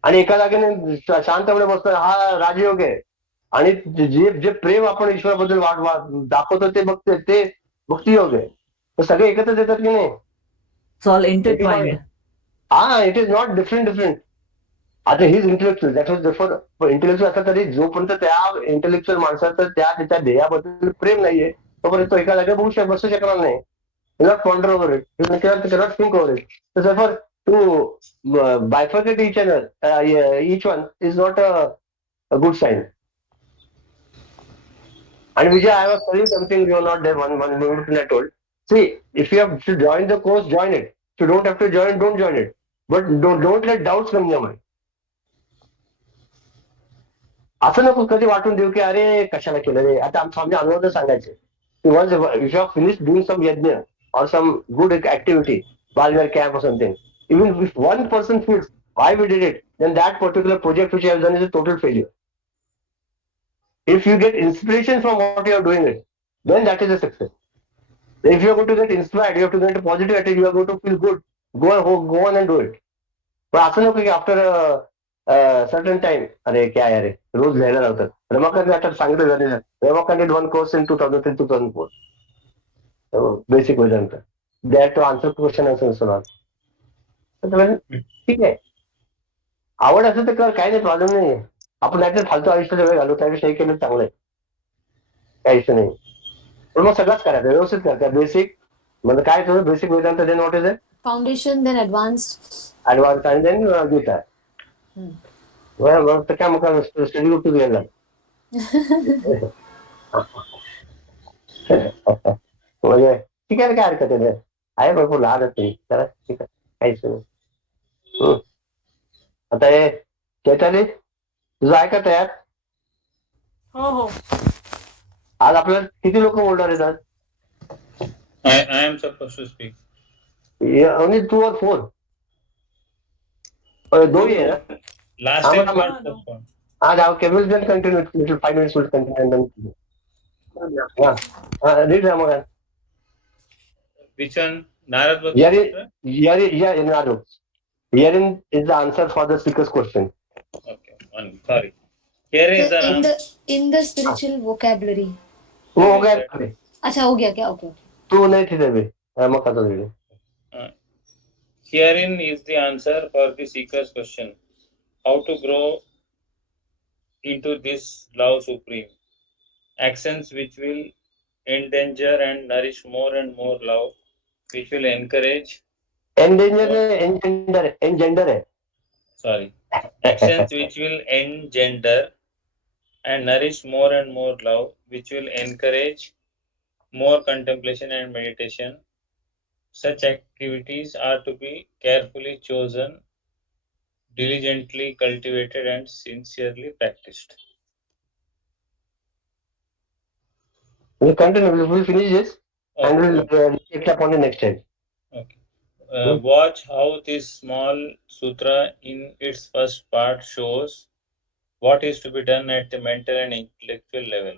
आणि एका जागेने शांतपणे बसणं हा राजयोग आहे. आणि जे प्रेम आपण ईश्वराबद्दल दाखवतो ते भक्ती योग आहे. तर सगळे एकत्रच येतात की नाही? It's all intertwined. It is not different. आता ही इंटेलेक्च्युअल, इंटेलेक्च्युअल असला तरी जोपर्यंत त्या इंटेलेक्च्युअल माणसाचं त्याच्या ध्येयाबद्दल प्रेम नाहीये तोपर्यंत तो एका जागेवर बसू शकणार नाही. Not ponder over it, not think over it. Therefore, to bifurcate each one is not a good sign. And Vijay, I was telling something you are not there. One minute I told. See, if you have to join the course, join it. If you don't have to join, don't join it. But don't let doubts come in your mind. असं नको कधी वाटून देऊ की अरे कशाला केलं रे. आता आमच्या अनुभव सांगायचे. Once if you have finished doing some yajna or some good activity, while we are camp or something. Even if one person feels why we did it, then that particular project which you have done is a total failure. If you get inspiration from what you are doing it, then that is a success. If you are going to get inspired, you have to get a positive attitude, you are going to feel good. Go on and do it. पण असं नको की after certain time अरे काय अरे रोज लिहायला लावतात. रमाकांत आता सांगितलं झालेलं Ramakant did one course in 2003-2004 basic Vedanta. They had to answer question and so on. ठीक आहे, आवड असेल तर काही नाही, प्रॉब्लेम नाही. आपण नाहीतर फालतू आयुष्याचा वेळ घालू, त्यापेक्षा हे केलं चांगलं आहे, काही इश्यू नाही. पण मग सगळंच करायचं, व्यवस्थित करायचं. बेसिक म्हणजे काय तुझं basic Vedanta, then what is it? Foundation, then advanced. Advance आणि देन गीता. मग तर काय मग स्टडी ग्रुप टू घ्यायला म्हणजे ठीक आहे, काय हरकत आहे भरपूर लहान तुम्ही करा, ठीक आहे, काहीच नाही. आता हे चैताली तुझं आहे का तयार? हो हो. आज आपल्याला किती लोक बोलणार आहेत आज? I am supposed to speak. Only 2 or 4? 2 ही है ना? Last time got postponed. आज okay, we'll then continue little 5 minutes, we'll continue and then read Ramagan. Which one? Narad Bhakti Sutra? Herein is the answer for the seeker's question. Okay, one. Sorry. Here is the in the spiritual vocabulary. वो हो गया, अच्छा हो गया क्या? Okay okay. तू नहीं थी तभी, मैं खाता था. Herein is the answer for the seeker's question: how to grow into this love supreme. Actions which will endanger and nourish more and more love, which will encourage. engender है. Sorry. Actions which will engender and nourish more and more love, which will encourage more contemplation and meditation. Such activities are to be carefully chosen, diligently cultivated, and sincerely practiced. We continue. We'll finish this and we'll take up on the next time. Okay. Watch how this small sutra in its first part shows what is to be done at the mental and intellectual level.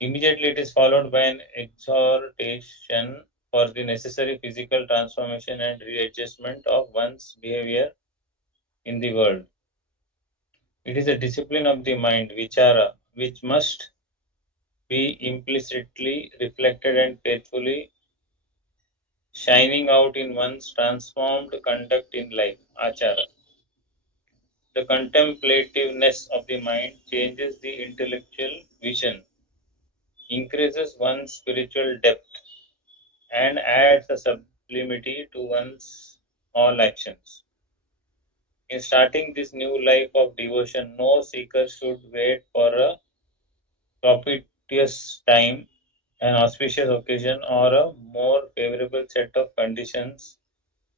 Immediately it is followed by an exhortation for the necessary physical transformation and readjustment of one's behavior in the world. It is a discipline of the mind, vichara, which must be implicitly reflected and faithfully shining out in one's transformed conduct in life, achara. The contemplativeness of the mind changes the intellectual vision, increases one's spiritual depth, and adds a sublimity to one's all actions. In starting this new life of devotion, no seeker should wait for a propitious time, an auspicious occasion, or a more favorable set of conditions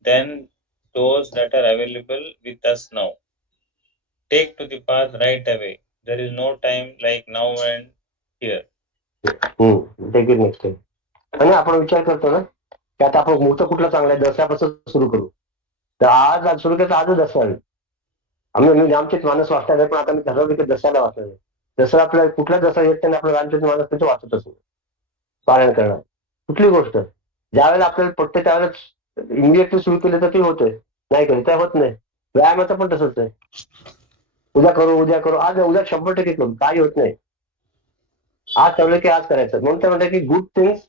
than those that are available with us now. Take to the path right away. There is no time like now and here. Take it next time. आणि आपण विचार करतो ना की आता आपण मुहूर्त कुठला चांगला आहे, दसऱ्यापासून सुरू करू. तर आज सुरू केलं, आजच दसरा आहे. आम्ही आमचेच मानस वाचणार आहे, पण आता मी ठरवलं की दसऱ्याला वाचणार आहे. दसरा आपल्याला कुठला दसरा येत नाही, आपलं रामचरित मानस त्याचं वाचतच नाही, पारायण करणार. कुठली गोष्ट ज्यावेळेला आपल्याला पटते त्यावेळेला इमिडिएटली सुरू केलं तर ते होतंय, नाही केलं तर होत नाही. व्यायामाचं पण तसंच आहे. उद्या करू, आज उद्या 100% करू, काही होत नाही. आज ठरवलं की आज करायचं. म्हणून ते म्हणतात की good things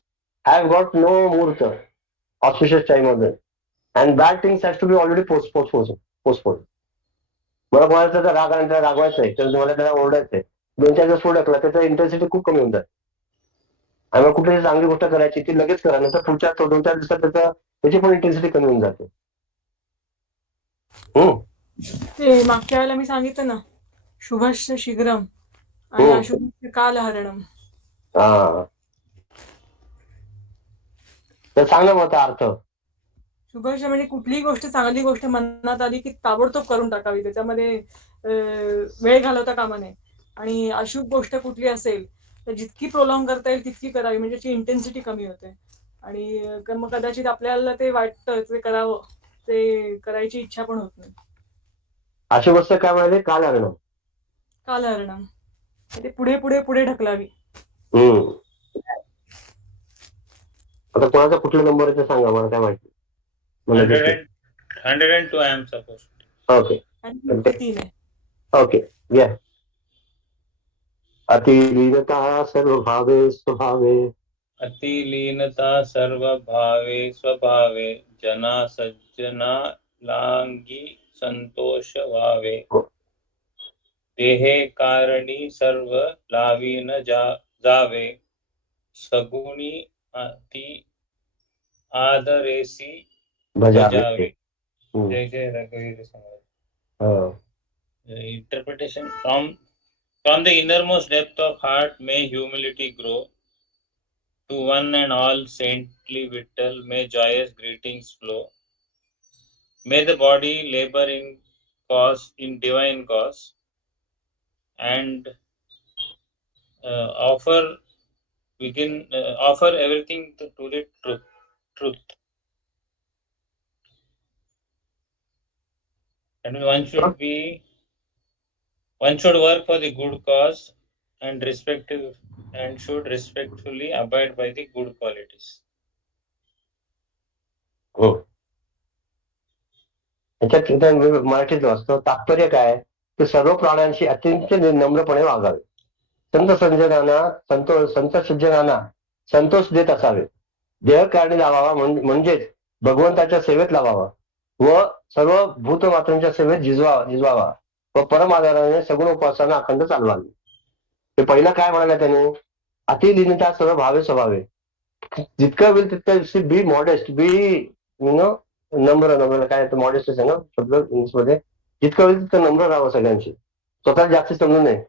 have got no muhurat auspicious time of them and bad things has to be already postpone. मला कोणाला त्याचा राग आणि त्याला रागवायचं आहे, तर तुम्हाला त्याला ओरडायचं आहे, 2-4 दिवस पुढे टाकला त्याचा इंटेन्सिटी खूप कमी होऊन जाते. आणि मग कुठली चांगली गोष्ट करायची ती लगेच करा, नंतर पुढच्या 2-4 दिवसात त्याची पण इंटेन्सिटी कमी होऊन जाते. ते मागच्या वेळेला मी सांगितलं ना, शुभस्य शीघ्रम आणि अशुभस्य कालहरणम. हा, तर सांगा मग अर्थ. शुभस्य म्हणजे कुठलीही गोष्ट, चांगली गोष्ट मनात आली की ताबडतोब करून टाकावी, त्याच्यामध्ये वेळ घालवता कामा नये. आणि अशुभ गोष्ट कुठली असेल तर जितकी प्रोलॉंग करता येईल तितकी करावी, म्हणजे त्याची इंटेन्सिटी कमी होते. आणि मग कदाचित आपल्याला ते वाटतं ते करावं, ते करायची इच्छा पण होत नाही. अशुभस्य काय म्हणाले? कालहरणम. कालहरणम, ते पुढे पुढे पुढे ढकलावी. आता कोणाचा कुठला नंबर आहे ते सांगा, मला काय माहिती. 102 I am supposed. ओके आणि 3 आहे. ओके या. अतिलीनता सर्वभावे स्वभावे. अतिलीनता सर्वभावे स्वभावे. जना सज्जना लांगी संतोष भावे. देहे कारणी सर्व लावी न जावे. सगुणी अति आदरेसी भजावे. जय जय रघुवीर समर्थ. Interpretation: from the innermost depth of heart may humility grow. To one and all saintly Vittal may joyous greetings flow. May the body labor in divine cause, and offer everything to the truth. And one should work for the good cause and should respectfully abide by the good qualities. त्याच्यात मराठीत वाचतो. तात्पर्य काय? की सर्व प्राण्यांशी अत्यंत नम्रपणे वागावे. संत सज्जनांना संतोष देत असावे. देह कारणी लावावा, म्हणजेच भगवंताच्या सेवेत लावावा व सर्व भूतमात्रांच्या सेवेत झिजवावा व परमाधाराने सगुण उपासना अखंड चालवावी. ते पहिलं काय म्हणाले त्याने? अतिलीनता सर्व भावे स्वभावे. जितकं होईल तितकं बी मॉडेस्ट, बी नम्र काय मॉडेस्ट आहे ना शब्द इंग्लिशमध्ये. जितकं होईल तितकं नम्र राहावं सगळ्यांशी, स्वतः जास्त समजून नये.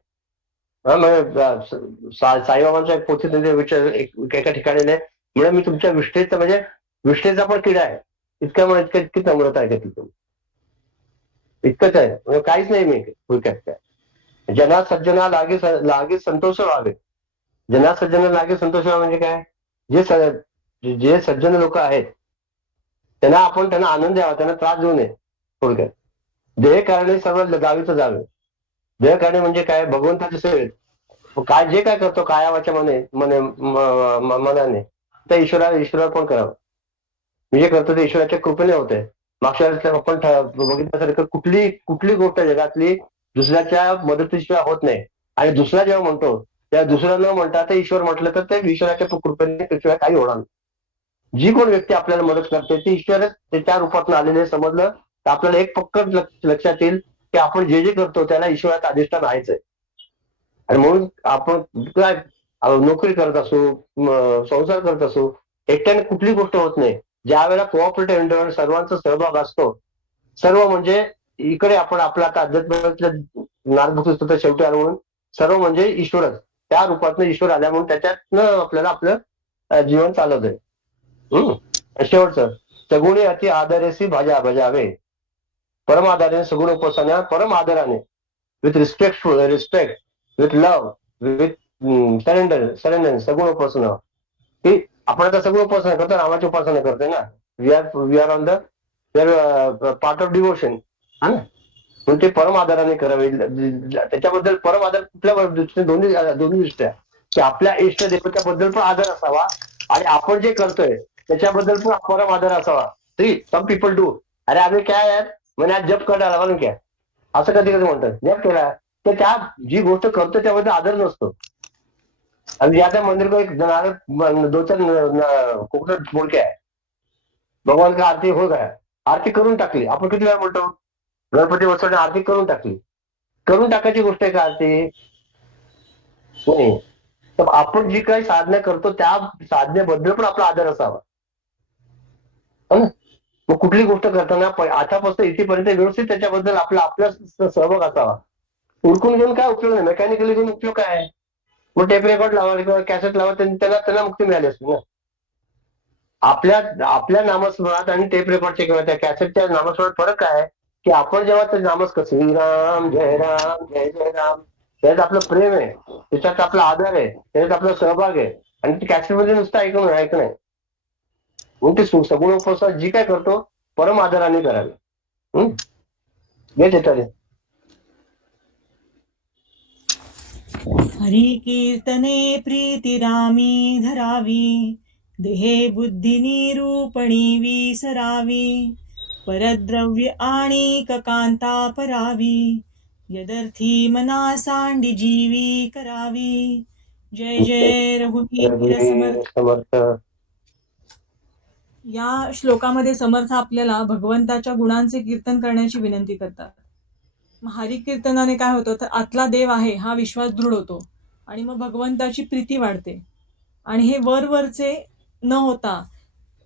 साईबाबांचा एक पोथी त्यांचे विचार एका ठिकाणी म्हणजे मी तुमच्या विष्ठेचा म्हणजे विष्ठेचा पण किडा आहे, इतकी नम्रता आहे का तिथून? इतकंच आहे, म्हणजे काहीच नाही मी थोडक्यात काय. जना सज्जना लागे संतोष व्हावे. जना सज्जना लागे संतोष व्हावे म्हणजे काय? जे सज्जन लोक आहेत त्यांना आनंद द्यावा, त्यांना त्रास देऊ नये. थोडक्यात देह कारणे सर्व गावीच जावे. देह कारणे म्हणजे काय? भगवंताच्या सेवेत काय जे काय करतो कायावाच्या मनाने त्या ईश्वराला पण करावं. मी जे करतो ते ईश्वराच्या कृपेने होते. मागच्या वेळेस आपण बघितल्यासारखं कुठली गोष्ट जगातली दुसऱ्याच्या मदतीशिवाय होत नाही. आणि दुसरा जेव्हा म्हणतो त्या दुसरा न म्हणता ते ईश्वर म्हटलं तर ते ईश्वराच्या कृपेने त्याशिवाय काही होणार नाही. जी कोण व्यक्ती आपल्याला मदत करते ती ईश्वरच त्या रूपातून आलेले समजलं तर आपल्याला एक पक्कड लक्षात येईल की आपण जे जे करतो त्याला ईश्वराचं अधिष्ठान आहेच आहे. आणि म्हणून आपण काय नोकरी करत असो, संसार करत असो, एकट्याने कुठली गोष्ट होत नाही. ज्या वेळेला कोऑपरेटिव्ह एन्व्हायरमेंट सर्वांचा सहभाग असतो, सर्व म्हणजे इकडे आपण आपला आता अध्यात्मातल्या नारदपुस्तक शेवटी आलो म्हणून सर्व म्हणजे ईश्वरच, त्या रूपातनं ईश्वर आल्या म्हणून त्याच्यातनं आपल्याला आपलं जीवन चालत आहे. शेवटचं सगुणी अति आदरेसी भजावे. परम आदराने सगुण उपासना, परम आदराने with respect, with love, with surrender सगुण उपासना. की आपण आता सगळं उपासना करतो, रामाची उपासना करतोय ना. We are on the part of devotion. हा ना. पण ते परम आदराने करावे. त्याच्याबद्दल परम आदर कुठल्या दृष्टीने? दोन्ही दृष्ट्या, की आपल्या इष्ट देवतेबद्दल पण आदर असावा आणि आपण जे करतोय त्याच्याबद्दल पण परम आदर असावा. सम पीपल डू, अरे आम्ही काय यार म्हणजे आज जप करायला म्हणून काय असं कधी कधी म्हणतात. जप केला तर त्या जी गोष्ट करतो त्याबद्दल आदर नसतो. आणि याच्या मंदिर को एक दो चार कोकणात बोलके आहे, भगवान का आरती हो गया, आरती करून टाकली. आपण किती वेळा म्हणतो गणपती बसवणे आरती करून टाकली. करून टाकायची गोष्ट आहे का आरती? नाही. तर आपण जी काही साधना करतो त्या साधनेबद्दल पण आपला आदर असावा. मग कुठली गोष्ट करताना आतापासून इथेपर्यंत व्यवस्थित त्याच्याबद्दल आपला सहभाग असावा. उरकून घेऊन काय उपयोग नाही, मेकॅनिकली घेऊन उपयोग काय आहे? मग टेप रेकॉर्ड लावा किंवा कॅसेट लावा, त्यांना मुक्ती मिळाली असते ना. आपल्या नामस्मरणात आणि टेप रेकॉर्डच्या किंवा त्या कॅसेटच्या नामस्मरणात फरक काय आहे? की आपण जेव्हा ते श्रीराम जय राम जय जय राम, त्याच्यात आपलं प्रेम आहे, त्याच्यात आपला आदर आहे, त्याच्यात आपला सहभाग आहे. आणि कॅसेटमध्ये नुसतं ऐकणं. म्हणून ते सगुणोपासना जी काय करतो परम आदराने करावी. घेत येतात. हरी कीर्तने प्रीतिरामी धरावी, देहे बुद्धी निरूपणी विसरावी, परद्रव्य आणि कांता परावी, यदर्थी मना सांडी जीवी करावी. जय जय रघुवीर समर्थ. समर्थ. या श्लोकामध्ये समर्थ आपल्याला भगवंताच्या गुणांचे कीर्तन करण्याची विनंती करतात. मग हरी कीर्तनाने काय होतं, तर आतला देव आहे हा विश्वास दृढ होतो आणि मग भगवंताची प्रीती वाढते. आणि हे वरवरचे न होता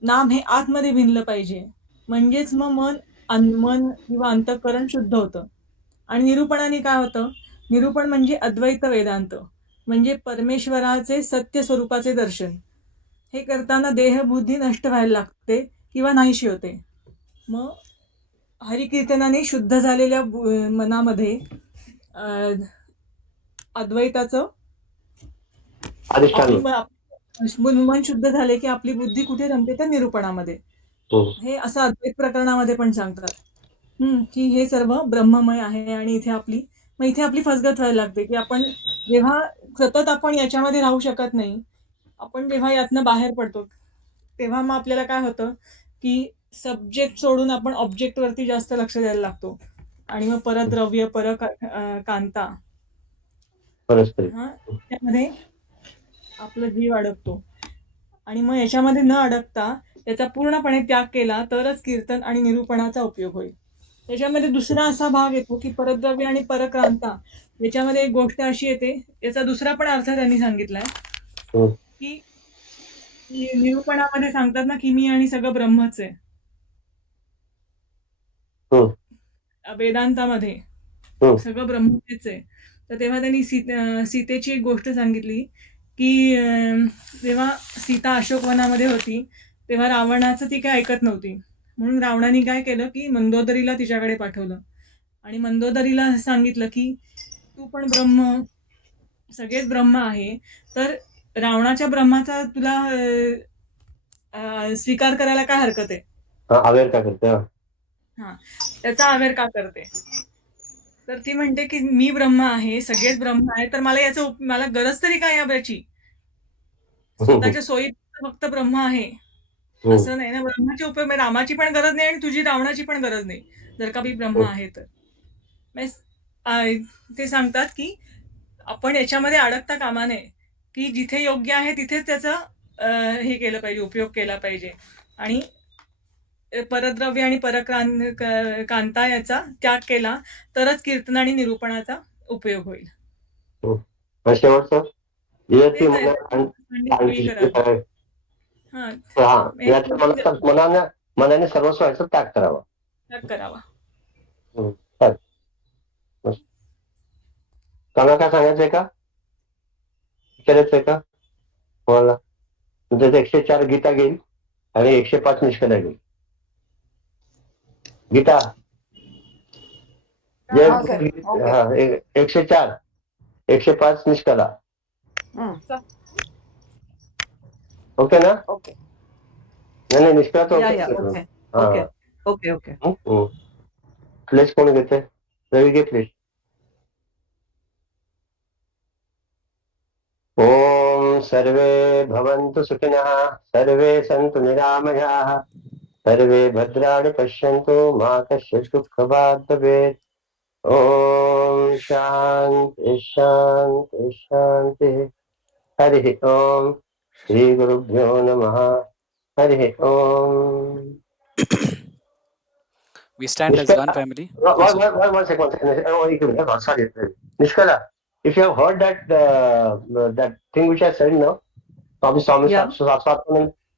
नाम हे आतमध्ये भिनलं पाहिजे, म्हणजेच मग मन किंवा अंतःकरण शुद्ध होतं. आणि निरूपणाने काय होतं, निरूपण म्हणजे अद्वैत वेदांत, म्हणजे परमेश्वराचे सत्य स्वरूपाचे दर्शन. हे करताना देहबुद्धी नष्ट व्हायला लागते किंवा नाहीशी होते. मग हरिकीर्तनाने शुद्ध झालेल्या मनामध्ये अद्वैताचं आपली मन शुद्ध झाले की आपली बुद्धी कुठे रमते, तर निरूपणामध्ये. हे असं अद्वैत प्रकरणामध्ये पण सांगतात की हे सर्व ब्रह्ममय आहे. आणि इथे आपली फसगत व्हायला लागते की आपण जेव्हा सतत आपण याच्यामध्ये राहू शकत नाही, आपण जेव्हा यातनं बाहेर पडतो तेव्हा मग आपल्याला काय होतं की सब्जेक्ट सोडून आपण ऑब्जेक्ट वरती जास्त लक्ष द्यायला लागतो. आणि मग परद्रव्य कांता त्यामध्ये आपला जीव अडकतो. आणि मग याच्यामध्ये न अडकता याचा पूर्णपणे त्याग केला तरच कीर्तन आणि निरूपणाचा उपयोग होईल. त्याच्यामध्ये दुसरा असा भाग येतो की परद्रव्य आणि परक्रांता. याच्यामध्ये एक गोष्ट अशी येते, याचा दुसरा पण अर्थ त्यांनी सांगितलाय की निरूपणामध्ये सांगतात ना की मी आणि सगळं ब्रह्मच आहे. वेदांतामध्ये सगळं ब्रह्मच आहे. तर तेव्हा त्यांनी सीतेची एक गोष्ट सांगितली की जेव्हा सीता अशोकवनामध्ये होती तेव्हा रावणाचं ती काय ऐकत नव्हती. म्हणून रावणाने काय केलं की मंदोदरीला तिच्याकडे पाठवलं आणि मंदोदरीला सांगितलं की तू पण ब्रह्म, सगळेच ब्रह्म आहे, तर रावणाच्या ब्रह्माचा तुला स्वीकार करायला काय हरकत आहे, आवेर का करते. त्याचा आवेर का करते. तर ती म्हणते की मी ब्रह्म आहे, सगळेच ब्रह्म आहे, तर मला गरज तरी काय याची, स्वतःच्या सोयी फक्त ब्रह्म आहे असं नाही ना. ब्रह्माचे उपयोग, रामाची पण गरज नाही आणि तुझी रावणाची पण गरज नाही जर का मी ब्रह्म आहे तर. ते सांगतात की आपण याच्यामध्ये अडकता कामा नये, की जिथे योग्य आहे तिथेच त्याचा हे केलं पाहिजे, उपयोग केला पाहिजे. आणि परद्रव्य आणि कांता याचा त्याग केला तरच कीर्तन आणि निरूपणाचा उपयोग होईल. शेवटचं मनाने सर्वस्व व्हायचं, त्याग करावा. त्यांना काय सांगायचंय का, विचारायचंय का तुम्हाला? तुमच्या 104 गीता घेईल आणि 105 निष्कला घेईल. गीता 104 105 निष्कला. ओके ना? ओके. नाही निष्कला तर ओके. प्लेस कोण घेते? रवी घे प्लेस. ओम सर्वे भवन्तु सुखिनः, सर्वे सन्तु निरामयाः, सर्वे भद्राणि पश्यन्तु, मा कश्चित् दुःखभाग् भवेत्. ओम शांति शांति शांति. हरि ओम. श्री गुरुभ्यो नमः. हरि ओम. We stand as one family. One second. Oh, sorry. Nishkala, if you have heard that thing which I said now, स्वामी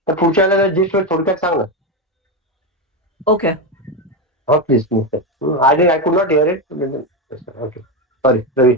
तर पुढच्या वेळेला जिस्ट थोडक्यात सांग ना. Okay. Oh, please. I could not hear it. Okay. Sorry, Ravi.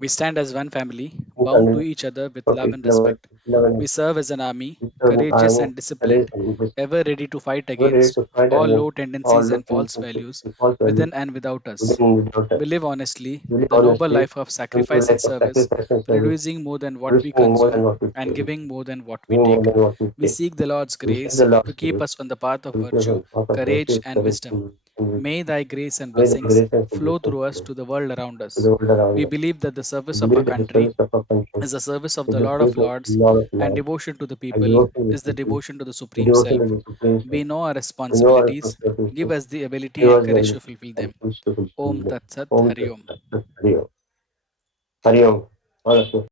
We stand as one family, in bound to family, each other with for love and love, respect. love and We serve as an army, courageous army, and courage disciplined, and interest. ever ready to fight We are ready against to fight all against low all tendencies the and things false and values false values within and without us. within and without us. We live honestly, We live the noble honestly, life of and we sacrifice and life of service, sacrifice and service, producing more than what we producing more than consume what we and produce, giving more than what we giving more take. than what we We take. seek the Lord's We seek grace the to Lord's keep grace, us on the path of to give us virtue, a path of courage, virtue, and courage, wisdom. and wisdom. May thy grace and May the blessings grace and flow blessings through us to the world around to the us. world around We us. believe that the We service of our believe that the country service of our country is the service of is the the Lord of service of Lords, the Lord of and Lords, devotion to the and people devotion to is the the people, devotion to the the Supreme devotion Self. to the Supreme We Self. know our We know our responsibilities. Give responsibilities. us the ability Give and us the courage to ability fulfill and them. push to fulfill Om them. Tat Sat Om Hari Tat Om. Sat Sat Hari Om. Hari Om. All of you.